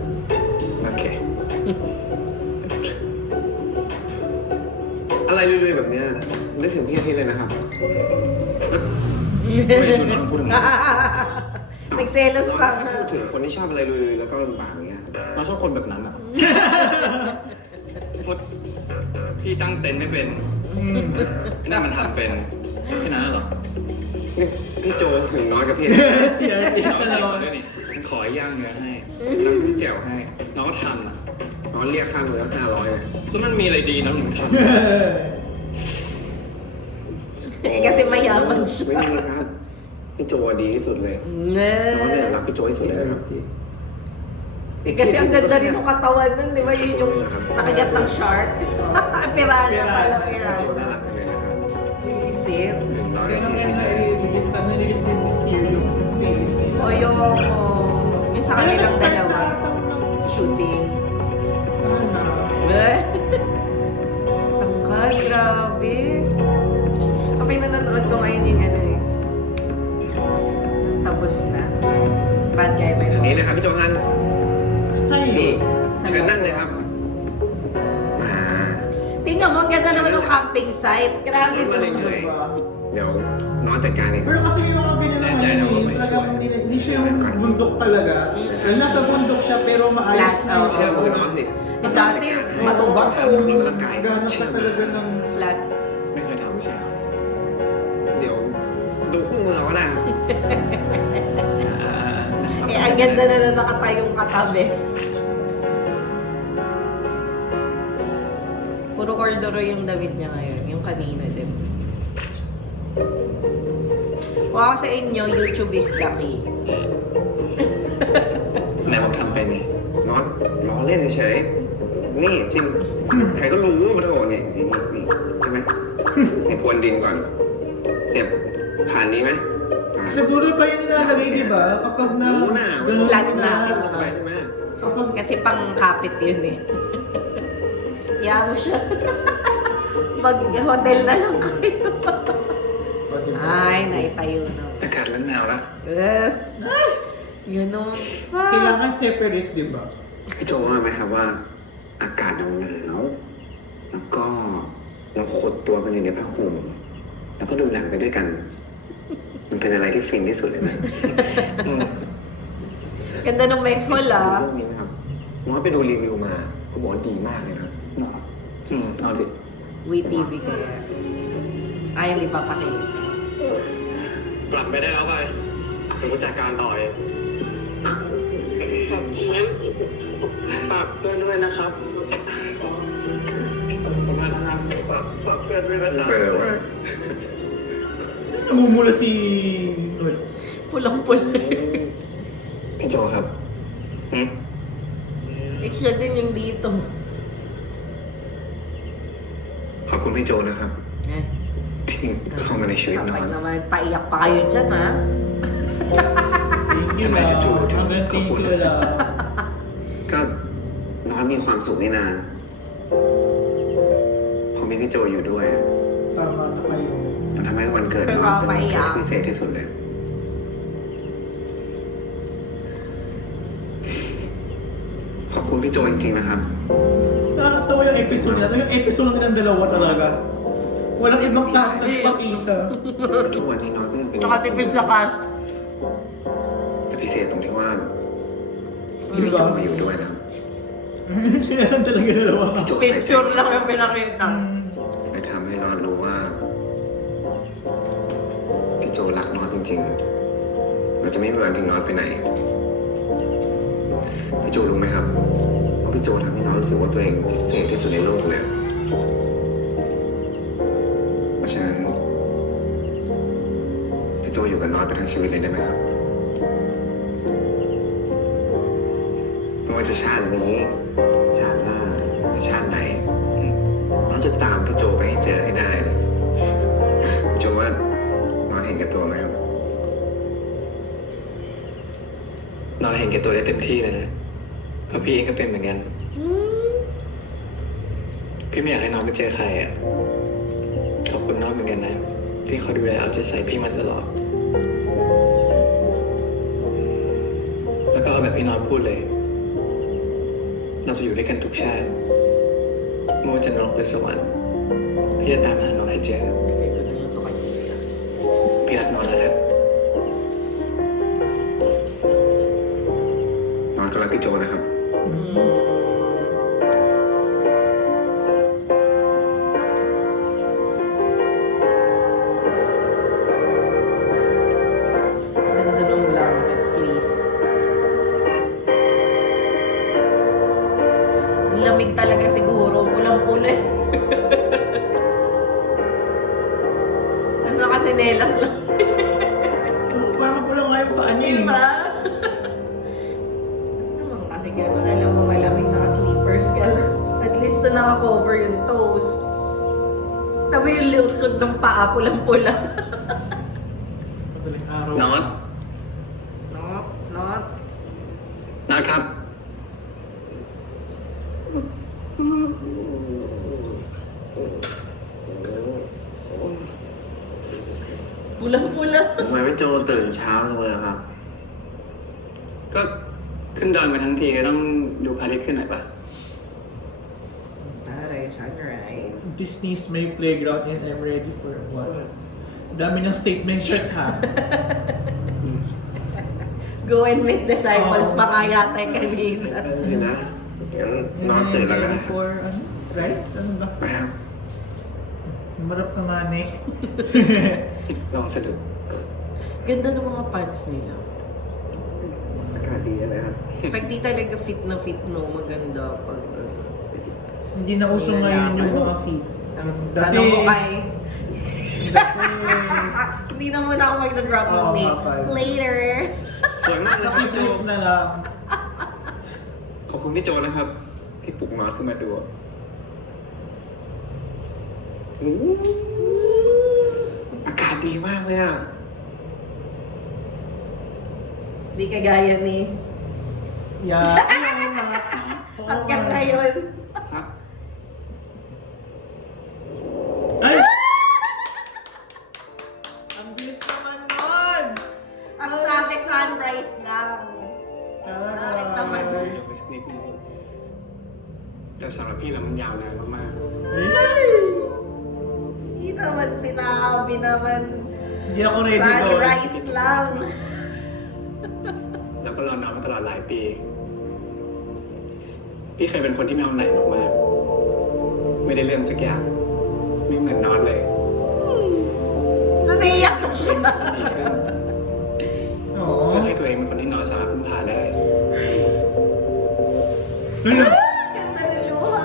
โอเค อะไรเรื่อยๆแบบเนี้ยนึกถึงพี่อาทิตย์เลยนะครับ ไม่ได้ชวนน้องพูดถึง Nagselos น้อง pa ชอบ nga. พูดถึงคนที่ชอบอะไรลุยๆแล้วก็ลำบากอย่างเงี้ย น้องชอบคนแบบนั้นอ่ะ พี่ตั้งเต็นท์ไม่เป็น น่ามันทำเป็นแค่นั้นเหรอ นี่พี่โจหึงน้อยกับพี่ เสียเสีย น้อง ต ใส่ ลอด ด้วยนี่ฉันขอย่างเนื้อให้น้ำจิ้มแจ่วให้ น้องก็ทำอ่ะ น้องเรียกค่ามือละ500เลย แล้วมันมีอะไรดีน้องถึงท Kasi mayaman ไม่ siya. มีครับ พี่โจดีที่สุดเลย Ne. น้องเนี่ยรักพี่โจที่สุดเลยนะครับ Kasi ang ganda rin ng katawan nun, di ba? Yun yung nakagat ng shark. Piranha pala, พี่โจ piranha. น่ารักจังเลยนะครับ Isip. ถึงน้อย Kaya กับ lang พี่ yan na-release din this year yung series na yun. O yung sa kanilang dalawa. Shooting. Eh? Tangkal, grabe. Kapag nanonood ko ngayon yung ano eh. Nung tapos na. Bad guy may นี่นะครับพี่โจฮัน Sa'yo. นี่เชิญนั่งเลยครับมา Tingnan mo, ang ganda naman ng camping site. Grabe. Ay, mali. Diba? เดี๋ยวน้องจัดการเอง Pero kasi yung mga ganyan na ano eh, talagang hindi siya yung bundok talaga. Nasa bundok siya pero maayos Flat, na oh. เชื่อมือน้องสิ Dati, matubato. ออกกำลังกาย Gano'n เชื่ ka อมือ talaga ng... Flat. ำไม่เคยทำไม่ใช่เหรอ เดี๋ยวดูคู่มือเอาก็ได้ครับ Eh, ang ganda na na nakatayong katabi. Puro kordoro yung damit niya ngayon. Yung kanina, din. Kung ako sa inyo, YouTube is the key. ไหนบอกทำเป็นนี่น้องล้อเล่นเฉยๆนี่จริงใครก็รู้ว่ามันโถนี่ใช่ไหมนี่พรวนดินก่อนเสียบผ่านนี้ไหมผ่าน Sa dulo pa yung nilalagay, di ba? Kapag na... Oo na. ganun Flat na. na. ลงไปใช่ไหม Kapag... Kasi pang kapit yun eh. Kaya mo siya. Mag-hotel na lang kayo. Ay, naitayo na. อากาศเริ่มหนาวแล้ว Yun o. Kailangan separate, di ba? พี่โจว่าไหมครับว่า อากาศหนาวๆแล้วก็เราขดตัวกันอยู่ในผ้าห่มแล้วก็ดูหนังไปด้วยกัน มันเป็นอะไรที่ฟินที่สุดเลยนะ Ganda ng mess hall เรื่ ah. องนี้นะครับน้องไปดูรีวิวมาเขาบอกว่าดีมากเลยนะ เอาดิ WeTV kaya. Ay, hindi papakita. กลับไปได้แล้วไปเดี๋ยวกูจัดการต่อเองฝากเพื่อนด้วยนะครับผมมาทำงานฝากเพื่อนด้วยนะครับ เฟอร์ว่ะ Namumula si... Lord. Pulang-pula. พี่โจครับ Action din yung dito. ขอบคุณพี่โจนะครับ Eh, ที่เข้ามาในชีวิตน้อง kapag naman paiyak pa kayo dyan ha. Thank you, Tonight, Lord. Jude. Hanggang thank you, Lord. ก็น้องมีความสุขนี่นานพอมีพี่โจอยู่ด้วย Tama na kayo. มันทำให้วันเกิดน้องเป็นวันเกิดที่พิเศษที่สุดเลย ขอบคุณพี่โจจริงๆนะครับ Nakakatawa yung episode nila. Yung episode lang ng dalawa talaga. Walang ibang nagpakita. ทุกวันนี้น้องก็ยังเป็น Tsaka tipid sa cast. แต่พิเศษตรงที่ว่ามีพี่โจมาอยู่ด้วยนะ Sila lang talaga dalawa. พี่โจใส่ใจ Picture lang yung pinakita. และทำให้น้องรู้ว่า พี่โจรักน้องจริงๆเราจะไม่มีวันทิ้งน้องไปไหน พี่โจรู้ไหมครับว่าพี่โจทำให้น้องรู้สึกว่าตัวเองพิเศษที่สุดในโลกเลยเพราะฉะนั้นพี่โจอยู่กับน้องไปทั้งชีวิตเลยได้ไหมครับไม่ว่าจะชาตินี้ ชาติหน้าหรือชาติไหนน้องจะตามพี่โจไปให้เจอให้ได้เลยพี่โจว่าน้องเห็นแก่ตัวไหมครับ น้องเห็นแก่ตัวได้เต็มที่เลยนะเพราะพี่เองก็เป็นเหมือนกัน พี่ไม่อยากให้น้องไปเจอใครอ่ะ ขอบคุณน้องเหมือนกันนะ ที่เขาดูแลเอาใจใส่พี่มาตลอด แล้วก็เอาแบบพี่น้องพูดเลย เราจะอยู่ด้วยกันทุกชาติไม่ว่าจะนรกหรือสวรรค์พี่จะตามหาน้องให้เจอ พี่รักน้องนะครับ น้องก็รักพี่โจนะครับ Mm. Lamig talaga siguro. Pulang-pula eh. Tapos nakasinelas lang. Parang pula nga yung paa niya. Diba? Naman kasi gano'n, alam mo, malamig naka-sleepers ka lang. At least na naka-cover yung toes. Tabi yung likod ng paa, pulang-pula. Madaling araw. Not? Not. Notครับ Pulang-pula. ทำไมไม่โจตื่นเช้าจังเลยอะครับ ก็ขึ้นดอยมาทั้งทีก็ต้องดูพระอาทิตย์ขึ้นหน่อยปะ Taray, sunrise. Disney's may playground and I'm ready for what? Dami ng statement shot ha. Go and meet disciples Oo. pa kaya tayo kanina. นั่นสินะงั้นนอนตื่นแล้วกัน Ready for ano? Rights? Ano ba? ไปครับ Marap ka man eh. ลองสะดุด Ganda ng mga pants nila. อากาศดีนะครับ Pag di talaga fit na fit, no, maganda pag... Hindi na uso ngayon yung mga feet. Dati, Tanong ko kay... dati, Hindi na muna ako magna-drop ng Oo, name. kapal. Later. สวยมากเลยครับพี่โจ nakitip na lang. ขอบคุณพี่โจนะครับ ที่ปลุกนอนขึ้นมาดูอู้อากาศดีมากเลยอ่ะ Di kagaya ni... Yeah. Ayun na. Oo Hanggang nga. ngayon. ครับ Ay! Ang bilis naman nun! Ang sabi, sunrise lang. Bakit naman? Taray. เดี๋ยวไปสักนิดนึงแต่สำหรับพี่แล้วมันยาวนานมาก Hindi naman sinabi naman. Hindi ako ready doon. Sunrise lang. ๆแล้วก็รอนอนมาตลอดหลายปี พี่เคยเป็นคนที่ไม่เอาไหนมากๆไม่ได้เรื่องสักอย่าง ไม่เหมือนนอนเลย Naniyak na siya. ดีขึ้น Oo. เพื่อให้ตัวเองเป็นคนที่นอนสามารถพึ่งพาได้ Ayun. Ganda ng luha.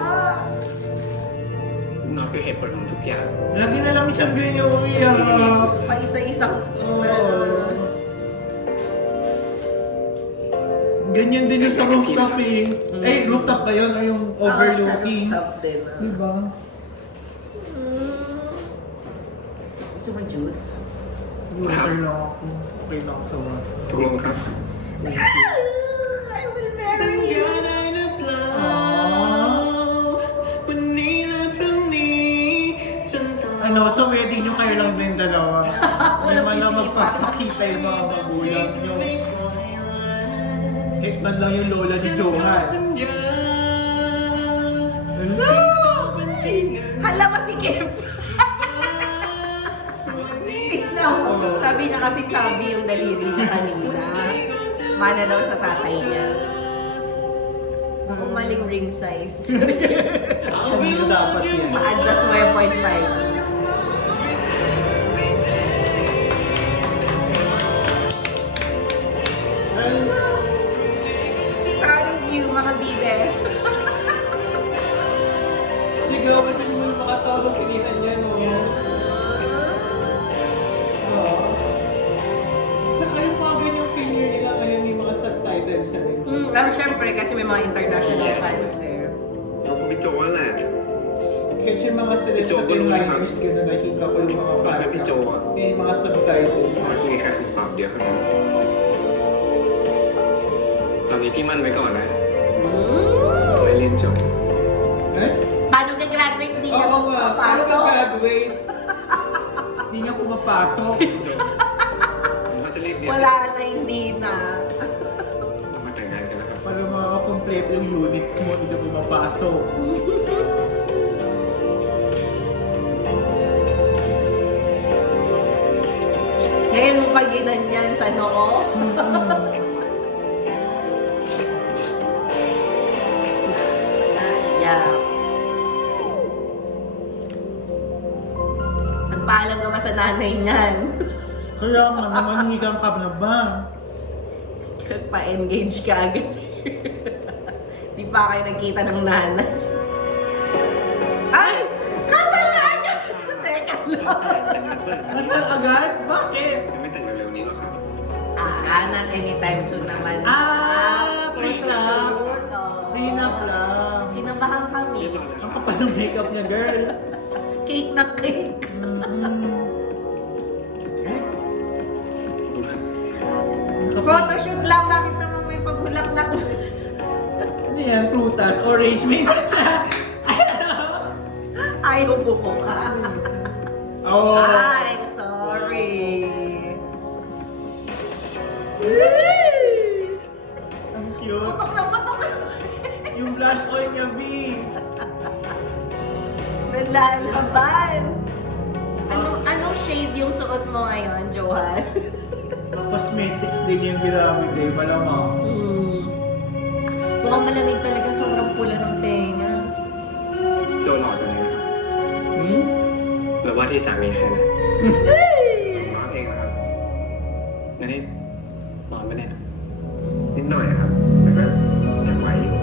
นอนคือเหตุผลของทุกอย่าง Lagi na lang siyang ganyan umiyak. Pa isa-isang... Oo. Ganyan din yung sa rooftop eh. Eh, rooftop ba yun? O yung overlooking? Sa rooftop din. Diba? Gusto mo juice? Water lang ako. Okay lang ako sa water. ตกลงครับ Thank you. I will marry you. Ano, sa wedding nyo kayo lang din dalawa. Hindi man lang magpapakita yung mga magulang nyo. Kahit man lang yung lola ni Johan. Hala, masikip. Tignan mo. Sabi niya kasi chubby yung daliri niya kanina. Mana daw sa tatay niya. Umaling ring size. Hindi na dapat yan. Pa-adjust mo yung 0.5. Proud of you, mga bibes. Sigaw kasi mo yung mga tao sa sinihan niya, no? Oo. Saka yung mga ganyang premiere nila ngayon may mga subtitles sa rin. Syempre, kasi may mga international fans eh. ขอบคุณพี่โจนั่นแหละ Kahit yung mga select sa Pilipinas, gano'n nakikita ko yung mga ฝาก fan ให้พี่โจอ่ะ may mga subtitles. มันมีแค่คุณปรับเดียวเท่านั้น ตอนนี้พี่มั่นไว้ก่อนนะ ไม่เรียนจบ Eh? Paano ka-graduate, hindi niya Oo nga, paano papasok? graduate? Hindi niya pumapasok. ผมว่าจะรีบเรียน Wala na, hindi na. เรามาแต่งงานกันนะครับ Para makakomplete yung units mo, hindi ka pumapasok. Ngayon mo pag ginanyan sa noo. Yeah. Nagpaalam ka ba sa nanay niyan? Kaya nga naman, higang ka na ba? Pa-engage ka agad. Di pa kayo nagkita ng nanay. Ay! Kasal na niya! Teka lang. Kasal agad? Bakit? Mayแต่งเร็วๆนี้หรอกครับ Not anytime soon naman. Prenup. Prenup lang. Kinabahan kami. Ang kapal ng makeup niya, girl. Cake na cake. Photoshoot lang. Bakit naman may pagbulaklak? Ano yan? Prutas, orange, may na siya. Ayaw bumuka. Oh. Ay, sorry. Ang cute. Patok lang, patok lang. Yung blush oil niya, B. Nalalaban. Anong shade yung suot mo ngayon, Johan? Ang cosmetics din yung ginamit eh, malamang. Mukhang malamig talaga, sobrang pula ng tenga. โจหล่อจังเลยนะครับ หรือว่าที่สามีใครนะ ผมร้อนเองนะครับ นั่นนี่ร้อนไหมเนี่ย นิดหน่อยครับ แต่ก็ยังไหวอยู่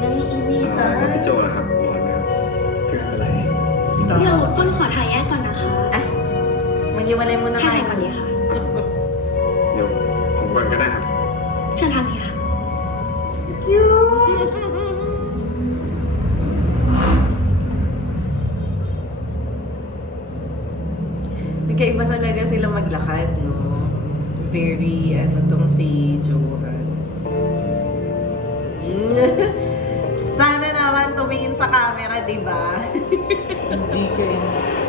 Naiinitan. แล้วพี่โจล่ะครับร้อนไหมครับ คืออะไร เดี๋ยวต้นขอถ่ายแยกก่อนนะคะ Ah, maghiwalay muna ถ่าย kayo. ก่อนนี้ค่ะ เดี๋ยวผมก่อนก็ได้ครับ เชิญทางนี้ค่ะ Magkaiba talaga sila maglakad, no? Very, tong si Johan. Sana naman tumingin sa camera, di ba? Hindi kay...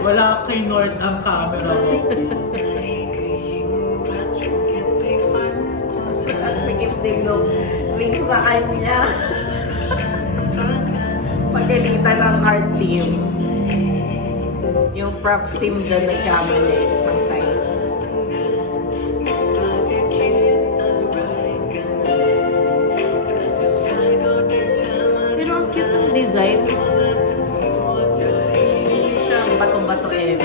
Wala kay North ang camera. Ang sikip din nung ring sa kanya. Pagalitan ng art team. Yung props team dyan nagkamali ng size. Pero ang cute ng design. Hindi siya bato-bato eh.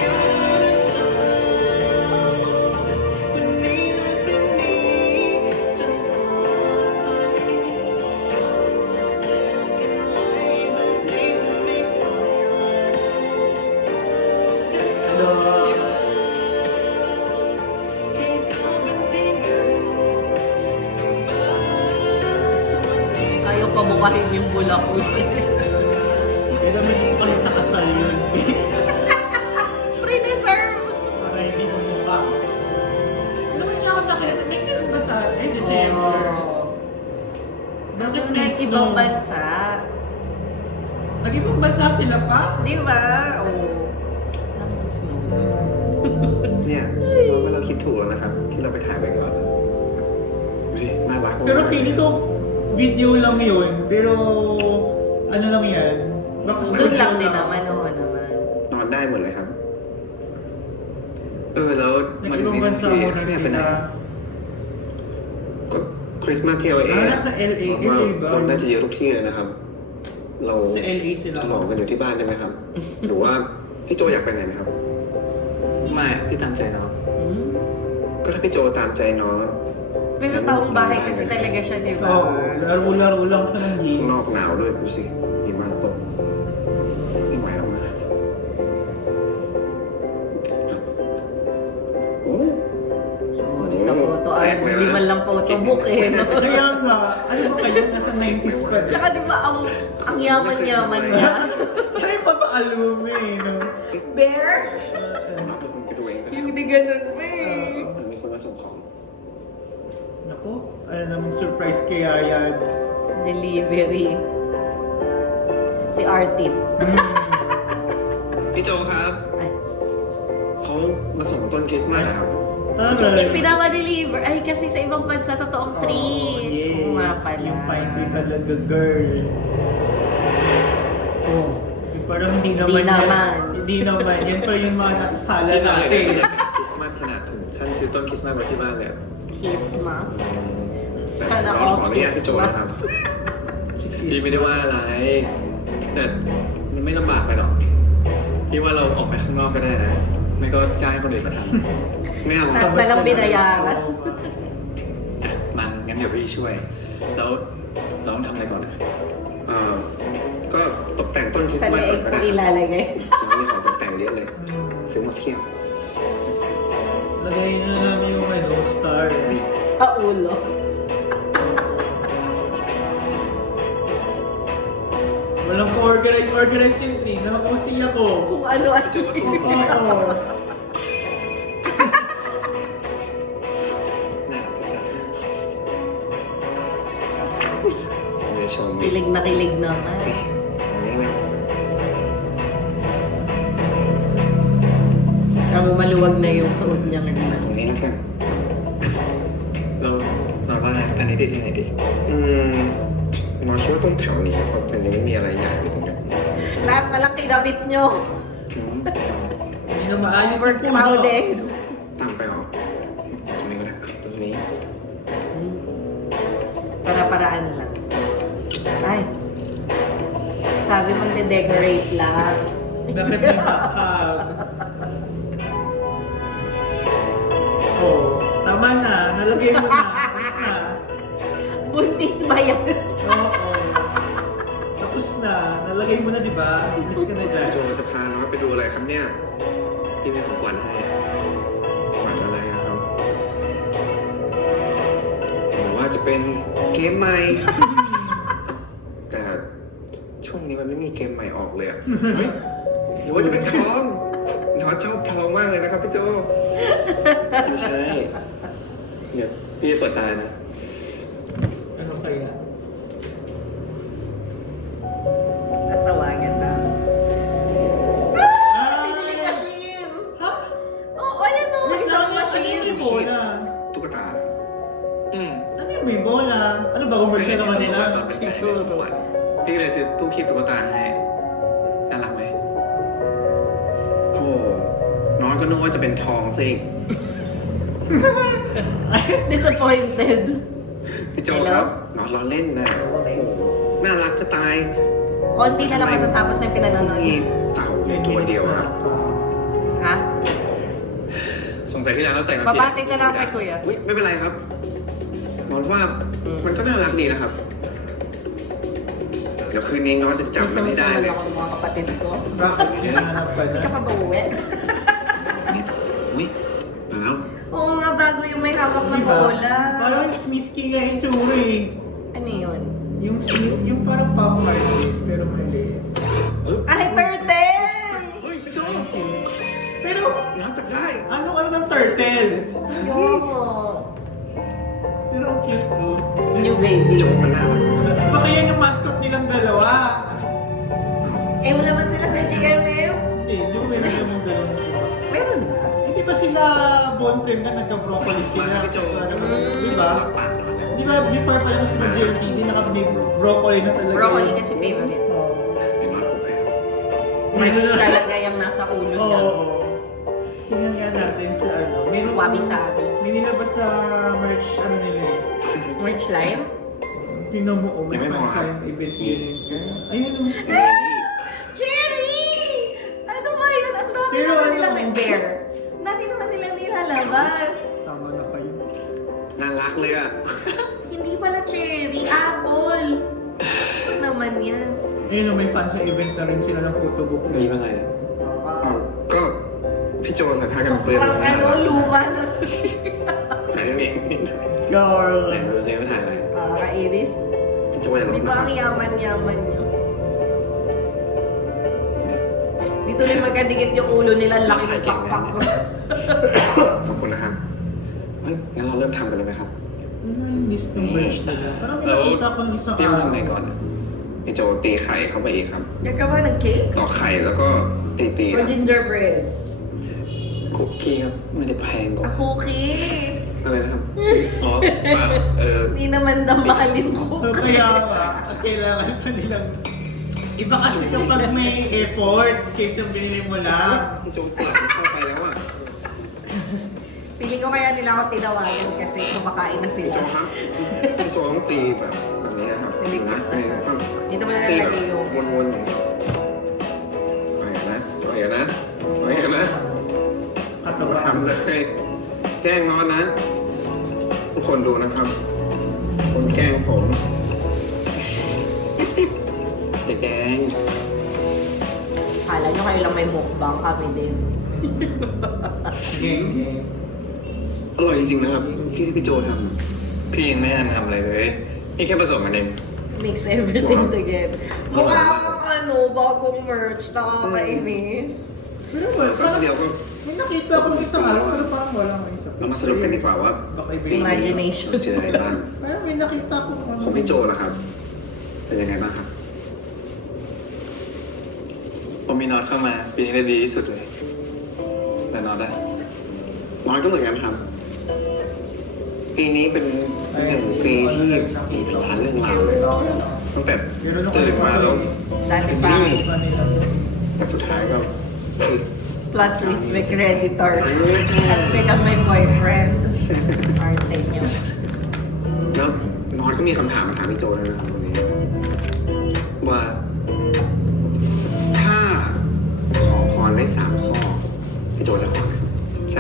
Ayaw pa mukhahin yung bulak ko. Kaya naman yung kahit sa kasal yun. Pre-deserve! Para hindi mo mukha. Ano ba niya ako nakita? Nagkaroon ba sa... December? Bakit Nag may ibang snow? bansa. Nag-ibang bansa sila pa? Di ba? Oo. Snow. เนี่ยเราว่าเราคิดถูกแล้วนะครับ ที่เราไปถ่ายไปก่อนดูสิน่ารักมาก Pero feeling ko, video lang yun. Pero, ano lang yan? Baka Doon lang studio din naman, oo naman. นอนได้หมดเลยครับ แล้วมาถึง Nag-ibang นี่ทั้ง bansa ที muna ไม่อยากไปไหน sila. ก็คริสต์มาสที่ LA Nasa LA. ผมว่า LA คน ba? น่าจะเยอะทุกที่เลยนะครับ เรา Sa LA ฉ sila. ลองกันอยู่ที่บ้านได้ไหมครับ หรือว่าพี่โจอยากไปไหนไหมครับ ไม่พี่ตามใจน้อง ก็ถ้าพี่โจตามใจน้อง Pero taong bahay kasi talaga siya, di ba? Oo, laro-laro lang ito ng ข้าง game. นอกหนาวด้วยดูสิหิมะตกไม่ไหวแล้วนะโอ้ Sorry sa photo album. Di man lang photo book eh. No? Kaya nga, ano ba kayo? Nasa 90s pa. Tsaka di ba ang yaman-yaman niya? Kaya pa ba album eh, no? Bear? เราเป็นคนไปดูเองก็ได้ Hindi ganun ba eh. หรือมีคนมาส่งของ Naku, ano namang surprise kaya yan? Delivery. Si Artit. พี่โจครับ Ay. เขามาส่งต้นคริสต์มาสนะครับ Taray. Pinaka-deliver. Ay, kasi sa ibang bansa, totoong tree. Yes. Oo nga pala. Yung pine tree talaga, girl. Oh. Parang hindi naman. Hindi yan. naman. Hindi naman. Yan pa yung mga nasa sala พี่น้องเลย natin. คริสต์มาสขนาดถึงฉันซื้อต้นคริสต์มาสไว้ที่บ้านเลยอะ Christmas. แต่ Sana เรา all ขออนุญาตพี่โจนะครับ Christmas. พี่ไม่ได้ว่าอะไร แต่มันไม่ลำบากไปหรอก พี่ว่าเราออกไปข้างนอกก็ได้นะ ไม่ก็จ้างให้คนอื่นมาทำ ไม่เอา At nalang binayaran. มา งั้นเดี๋ยวพี่ช่วย แล้วเราต้องทำอะไรก่อนนะ เ ก็ตกแต่งต้นคริส Sa ต์มาส leeg ก็ ko ได้ ilalagay. น้องมีของตกแต่งเยอะเลย ซื้อมาเที่ยว Lagay na namin yung star. Sa ulo. Walang organize yung tree. Nakakusi ako. Kung ano-ano. Oo. May show me. Kilig na kilig naman. Ang maluwag na yung suot niya ngayon. ตรงนี้แล้วกัน เราว่าอันนี้ติดที่ไหนดี น้องคิดว่าตรงแถวนี้เพราะตรงนี้ไม่มีอะไรใหญ่อยู่ตรงเนี้ย Lahat na lang kinabit nyo. Hindi na maayos yung puno. Overcrowded. ตามไปเหรอตรงนี้ก็ได้ตรงนี้ Para-paraan lang. Ay. Sabi mag-decorate lang. Bakit may background? Oh, tama na. Nalagay mo na. Tapos na. Buntis ba yan? Oo. Tapos na. Nalagay mo na, di ba? Bilis ka na dyan.โจจะพาน้องไปดูอะไรครับเนี่ย พี่มีของขวัญให้ ฝันอะไรอะครับหรือว่าจะเป็นเกมใหม่ แต่ช่วงนี้มันไม่มีเกมใหม่ออกเลยอะเฮ้ยหรือว่าจะเป็นทองน้องชอบทองมากเลยนะครับพี่โจ ไม่ใช่เดี๋ยวพี่จะเปิดตานะ Ano kaya? Tatawagan na. Pinili machine! Ha? Oo, ayan o. Isang machine. Ano yung bola? ตุ๊กตา อืม Ano yung may bola? Ano ba? Commercial naman nila? พี่ก็เลยซื้อตู้คีบตุ๊กตาให้น่ารักไหม โอ้น้องก็นึกว่าจะเป็นทองซะอีก Disappointed. พี่โจครับ น้องล้อเล่นนะโอ้โหน่ารักจะตาย Konti na lang matatapos na yung pinanonood มี niya. เต่าอยู่ตัวเดียวครับ Ha? สงสัยที่ร้านเราใส่มา Papatik na lang kay Kuya. อุ๊ยไม่เป็นไรครับน้องว่ามันก็น่ารักดีนะครับ เดี๋ยวคืนนี้น้องจะจำมันให้ Gusto-gusto ได้ mo เลย lang ang mga kapatid ko. Bakit hinahanap pa Hindi na? ka pa ba uwi? อุ๊ยมาแล้ว Oo nga, bago yung may hawak na Diba? bola. Parang Smisky nga yung tsura eh. Ano yun? Yung Smiss, yung parang Pop Market, pero maliit. Ay, turtle! เฮ้ยพี่โจ Pero, น้องจับได้ ano ng turtle? Ayoko. Pero ang cute no? New พี่ baby. โจมันน่ารัก Baka yan yung mascot nilang dalawa. Eh, wala man sila sa GMM. Eh, di ba meron yung dalawa? Meron na. Hindi ba sila bone frame na nagka-broccoli sila?พี่โจ Di ba?ปัดหน่อยนะ Di ba before pa lang sa GLTV, naka-may broccoli na talaga. Broccoli kasi favorite. Oo. เห็นน้องผมไหม Mali talaga yung nasa ulo niya. Oo. Tingnan nga natin sa ano. Meron Wabi-sabi. May nilabas na merch, ano nila eh. Merch line? Tingnan mo, may May mga- fan-sign event yun. Ayun. Cherry! Ano ba yan? Ang dami Pero naman ano? nilang bear. Ang dami naman nilang nilalabas. Tama na kayo. น่ารักเลยอ่ะ Hindi pala cherry, apple. Ano naman yan? Ayun, may fans ng event na rin sila ng photobook. นี่เป็นไรอะ อ้าวก็พี่โจใส่ผ้ากันเปื้อน Parang ano, luma na. ไหนนี่ Girl. ไหนมาดูซิว่าถ่ายอะไร Nakakainis. พี่โจอย่าล Di บนะ ba ครับ ang yaman-yaman nyo? Dito rin magkadikit yung ulo nila, ang laki ng pakpak mo. ขอบคุณนะครับเฮ้ยงั้นเราเริ่มทำกันเลยไหมครับ Miss ng merch nila. Parang may nakita ko ng isang พี่ต้องทำไงก่อนอะ พี่โจตีไข่เข้าไปอีกครับ Gagawa ng cake? ต่อไข่แล้วก็ตี Or ครับ gingerbread? คุกกี้ครับไม่ได้แพงหรอก A cookie? อะไรนะครับ อ๋อเปล่า Di naman daw mahalin So, cookie. kaya nga, kailangan pa nilang... Iba kasi kapag may effort, kaysa binili mo lang. พี่โจเปิดมันเข้าไปแล้วอ่ะ Piling ko kaya nila ako tinawagan kasi kumakain na พี่ sila. โจครับพี่โจต้องตีแบบนี้นะครับ Hindi นะ pa. นี่ครับ Dito mo na ตีแบบ nalagay yung... วนๆอย่างนี้เอาอย่างนะเอาอย่างนะ Katawa. ทำเลยแกล้งน้องนะ ทุกคนดูนะครับคนแกล้งผม ไข่แดง Kala nyo kayo lang may mukbang kami din. Sige, sige. อร่อยจริงๆนะครับที่พี่โจท พี่ยังไม่ทันทำอะไรเลย นี่แค่ผสมกันเอง Mix everything together. Mukha kang ano, bagong merch. Nakakainis. Pero well, ำ parang เดียวก็ may nakita ko isang araw, pero parang wala akong isa. เรามาสรุปกันดีกว่าว่า Baka iba ปี yung- นี้ Imagination. เราเจออะไรบ้าง Parang may nakita ko. ของพี่โจนะครับ เป็นยังไงบ้างครับ พอมีน็อตเข้ามาปีนี้เลยดีที่สุดเลยแต่น็อตอะ น้อยก็เหมือนกันครับ ปีนี้เป็นหนึ่งปีที่มีปัญหาเรื่องราวเลยตั้งแต่ตื่นมาแล้ว Dami pa. แต่สุดท้ายก็คือ Plot twist may creditor. Has become my boyfriend. Arte nyo. แล้วน้อยก็มีคำถามมาถามพี่โจเลยนะครับวันนี้ ว่า ถ้าขอพรได้3 ข้อ พี่โจจะขออะไร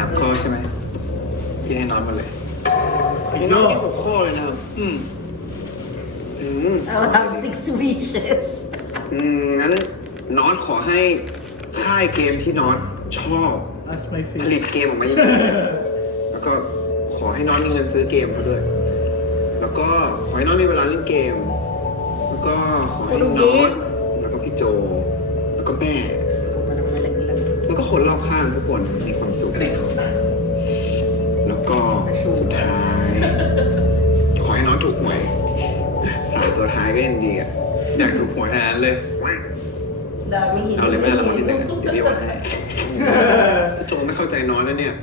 3 ข้อใช่ไหมพี่ให้น็อตหมดเลย พี่น้องที่6 ข้อเลยนะครับ อืม I'll have 6 wishes. งั้นน็อตขอให้ค่ายเกมที่น็อตชอบ As my ผลิต face. เกมออกมาเยอะๆแล้วก็ขอให้น้องมีเงินซื้อเกมเขาด้วย แล้วก็ขอให้น้องมีเวลาเล่นเกม แล้วก็ขอให้น้องแล้วก็พี่โจ แล้วก็แม่ Parang malaglag. แล้วก็คนรอบข้างทุกคนมีความสุข แล้วก็สุดท้าย ขอให้น้องถูกหวย สายตัวท้ายก็ยังดีอ่ะ อยากถูกหวยหาเลย Daming เอาเลยแม่รางวัลที่ 1เดี๋ยวพี่โอนให้ ถ้าโจไม่เข้าใจน้องนะเนี่ย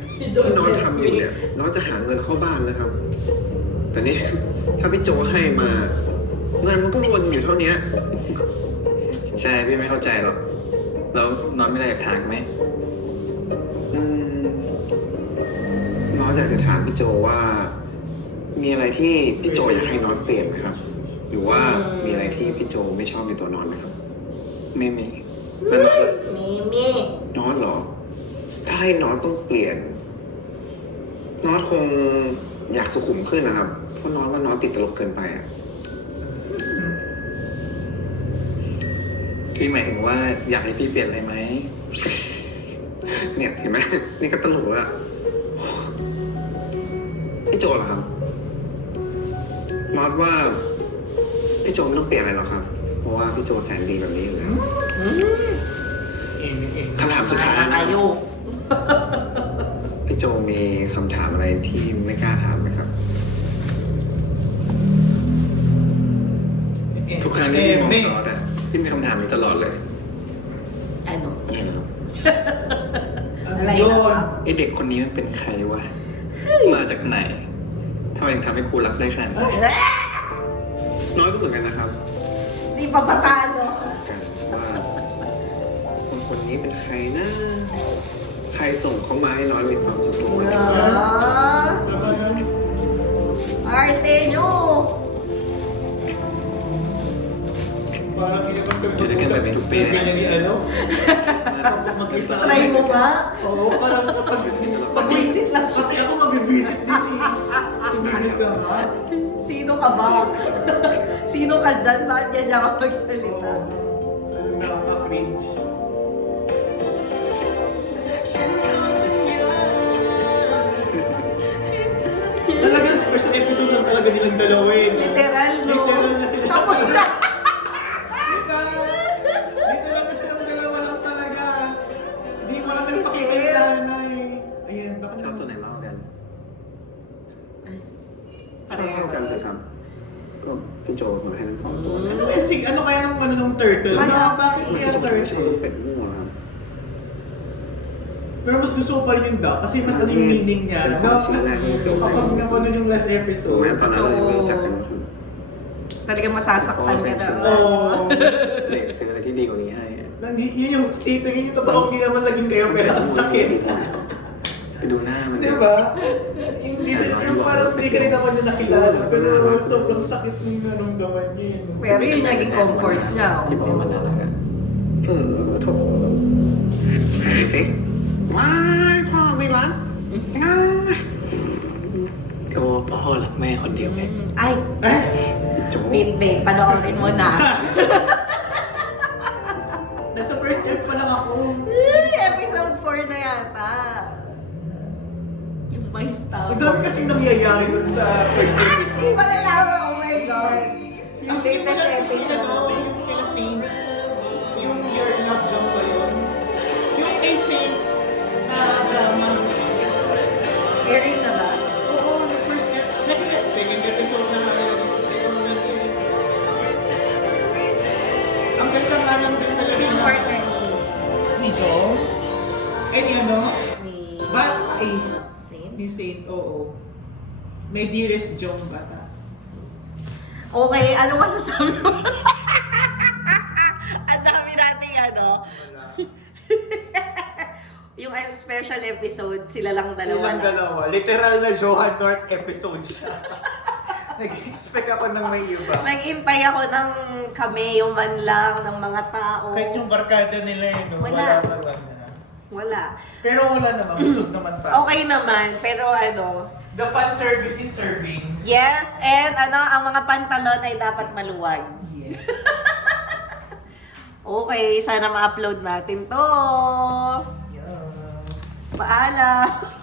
ที่น้องทำอยู่เนี่ย น้องจะหาเงินเข้าบ้านนะครับ แต่นี่ ถ้าพี่โจให้มา เงินมันก็วนอยู่เท่านี้ ใช่พี่ไม่เข้าใจหรอก แล้วน็อตไม่ได้อยากถามไหม อืมน้องอยากจะถามพี่โจว่า มีอะไรที่พี่โจอยากให้น้องเปลี่ยนไหมครับ หรือว่ามีอะไรที่พี่โจไม่ชอบในตัวน้องไหมครับ ไม่มีแล้วน็อตล่ะ Mimi. น้องเหรอ ถ้าให้น้องต้องเปลี่ยน น้องคงอยากสุขุมขึ้นนะครับ เพราะน้องว่าน้องติดตลกเกินไปอ่ะ พี่หมายถึงว่าอยากให้พี่เปลี่ยนอะไรไหม เนี่ยเห็นไหม นี่ก็ตลกแล้วอะพี่โจเหรอครับน้องว่าพี่โจไม่ต้องเปลี่ยนอะไรหรอกครับ เพราะว่าพี่โจแสนดีแบบนี้อยู่แล้ว คำถามสุดท้ายแล้วนะ Nakakayo. พี่โจมีคำถามอะไรที่ไม่กล้าถามไหมครับ ทุกครั้งที่พี่มองน็อตอะพี่มีคำถามนี้ตลอดเลย Ano? อะไรนะครับ อะไร Ano นะ yun? ไอเด็กคนนี้มันเป็นใครวะ มาจากไหนทำไมถึงทำให้ครูรักได้ขนาดนี้ น้อยก็เหมือนกันนะครับ Di pa patalo. กันว่าคนคนนี้เป็นใครนะ ใครส่งเขามาให้น้อยมีความสุขทุกวัน Arte nyo. Parang Yun na kaya may tupi. Ganyan ni ano? Mag-isa ka. Try mo ba? Oo, parang kapag... Mag-visit lang siya. Pati ako mag-visit din eh. Tumigil ka ba? Sino ka ba? Sino ka dyan? Bakit ganyan ka magsalita? Nakaka-cringe. Talagang special episode lang talaga nilang dalawa eh. Literal, no? Literal na sila. Tapos na! Literal na silang dalawa lang talaga. Hindi mo lang nagpakita yung nanay. Ayan, baka ชอบตัวไหนมากกว่ากัน ชอบกันสิครับ ก็พี่โจมาให้ทั้งสองตัวนะ Ano kaya ano kaya ng ano ng turtle? Bakit kaya พี่โจไม่ชอบ turtle? เป็ดมั่วครับ Pero mas gusto ko pa rin yung duck kasi mas ano yung meaning niya. Pero No? kasi Mas, na yung joke kapag na yun. napanood yung last ถูก episode. ไหมตอนนั้นเรายังไม่รู้จักกันครับ Talagang masasaktan ka na. Oo. เด็กซื้ออะไรที่ดีกว่านี้ให้อะ Yun yung tito, yun yung totoong hindi naman naging kayo pero ang sakit. ไปดูหน้ามัน Di ba? Hindi yung parang hindi ka rin naman yung nakilala pero sobrang sakit yung naramdaman niya. yun. Pero yun naging comfort niya. ที่บอกว่ามันน่ารักอะ โถดูสิว้ายพ่อไม่รัก ก็พ่อรักแม่คนเดียวไง Ay, โจ Pete, babe, panoorin mo na. sa first episode. Hindi pa nalaman, oh my God. Ang latest episode. Kila Saint, yung You're Not Jump ba yun? Yung kay Saint na drama. Airing na ba? Oo, the first second episode na ang ganda nga lang din talaga. Yung partner Ni Jong? Eh, ni ano? ni Bat, ay, Saint. ni Saint, oo. May dearest Jong bata. Okay, ano masasabi mo? Ang dami nating ano. Yung special episode, sila lang dalawa Silang dalawa. Literal na Johan North episode siya. Nag-expect ako ng may iba. Nag-intay ako ng cameo man lang ng mga tao. Kahit yung barkada nila no? Wala. Wala. Wala. Pero wala naman, busog naman pa. Okay naman, pero ano, The fan service is serving. yes, and ano, ang mga pantalon ay dapat maluwag. Yes. Okay, sana ma-upload natin to. Yeah. Paalam!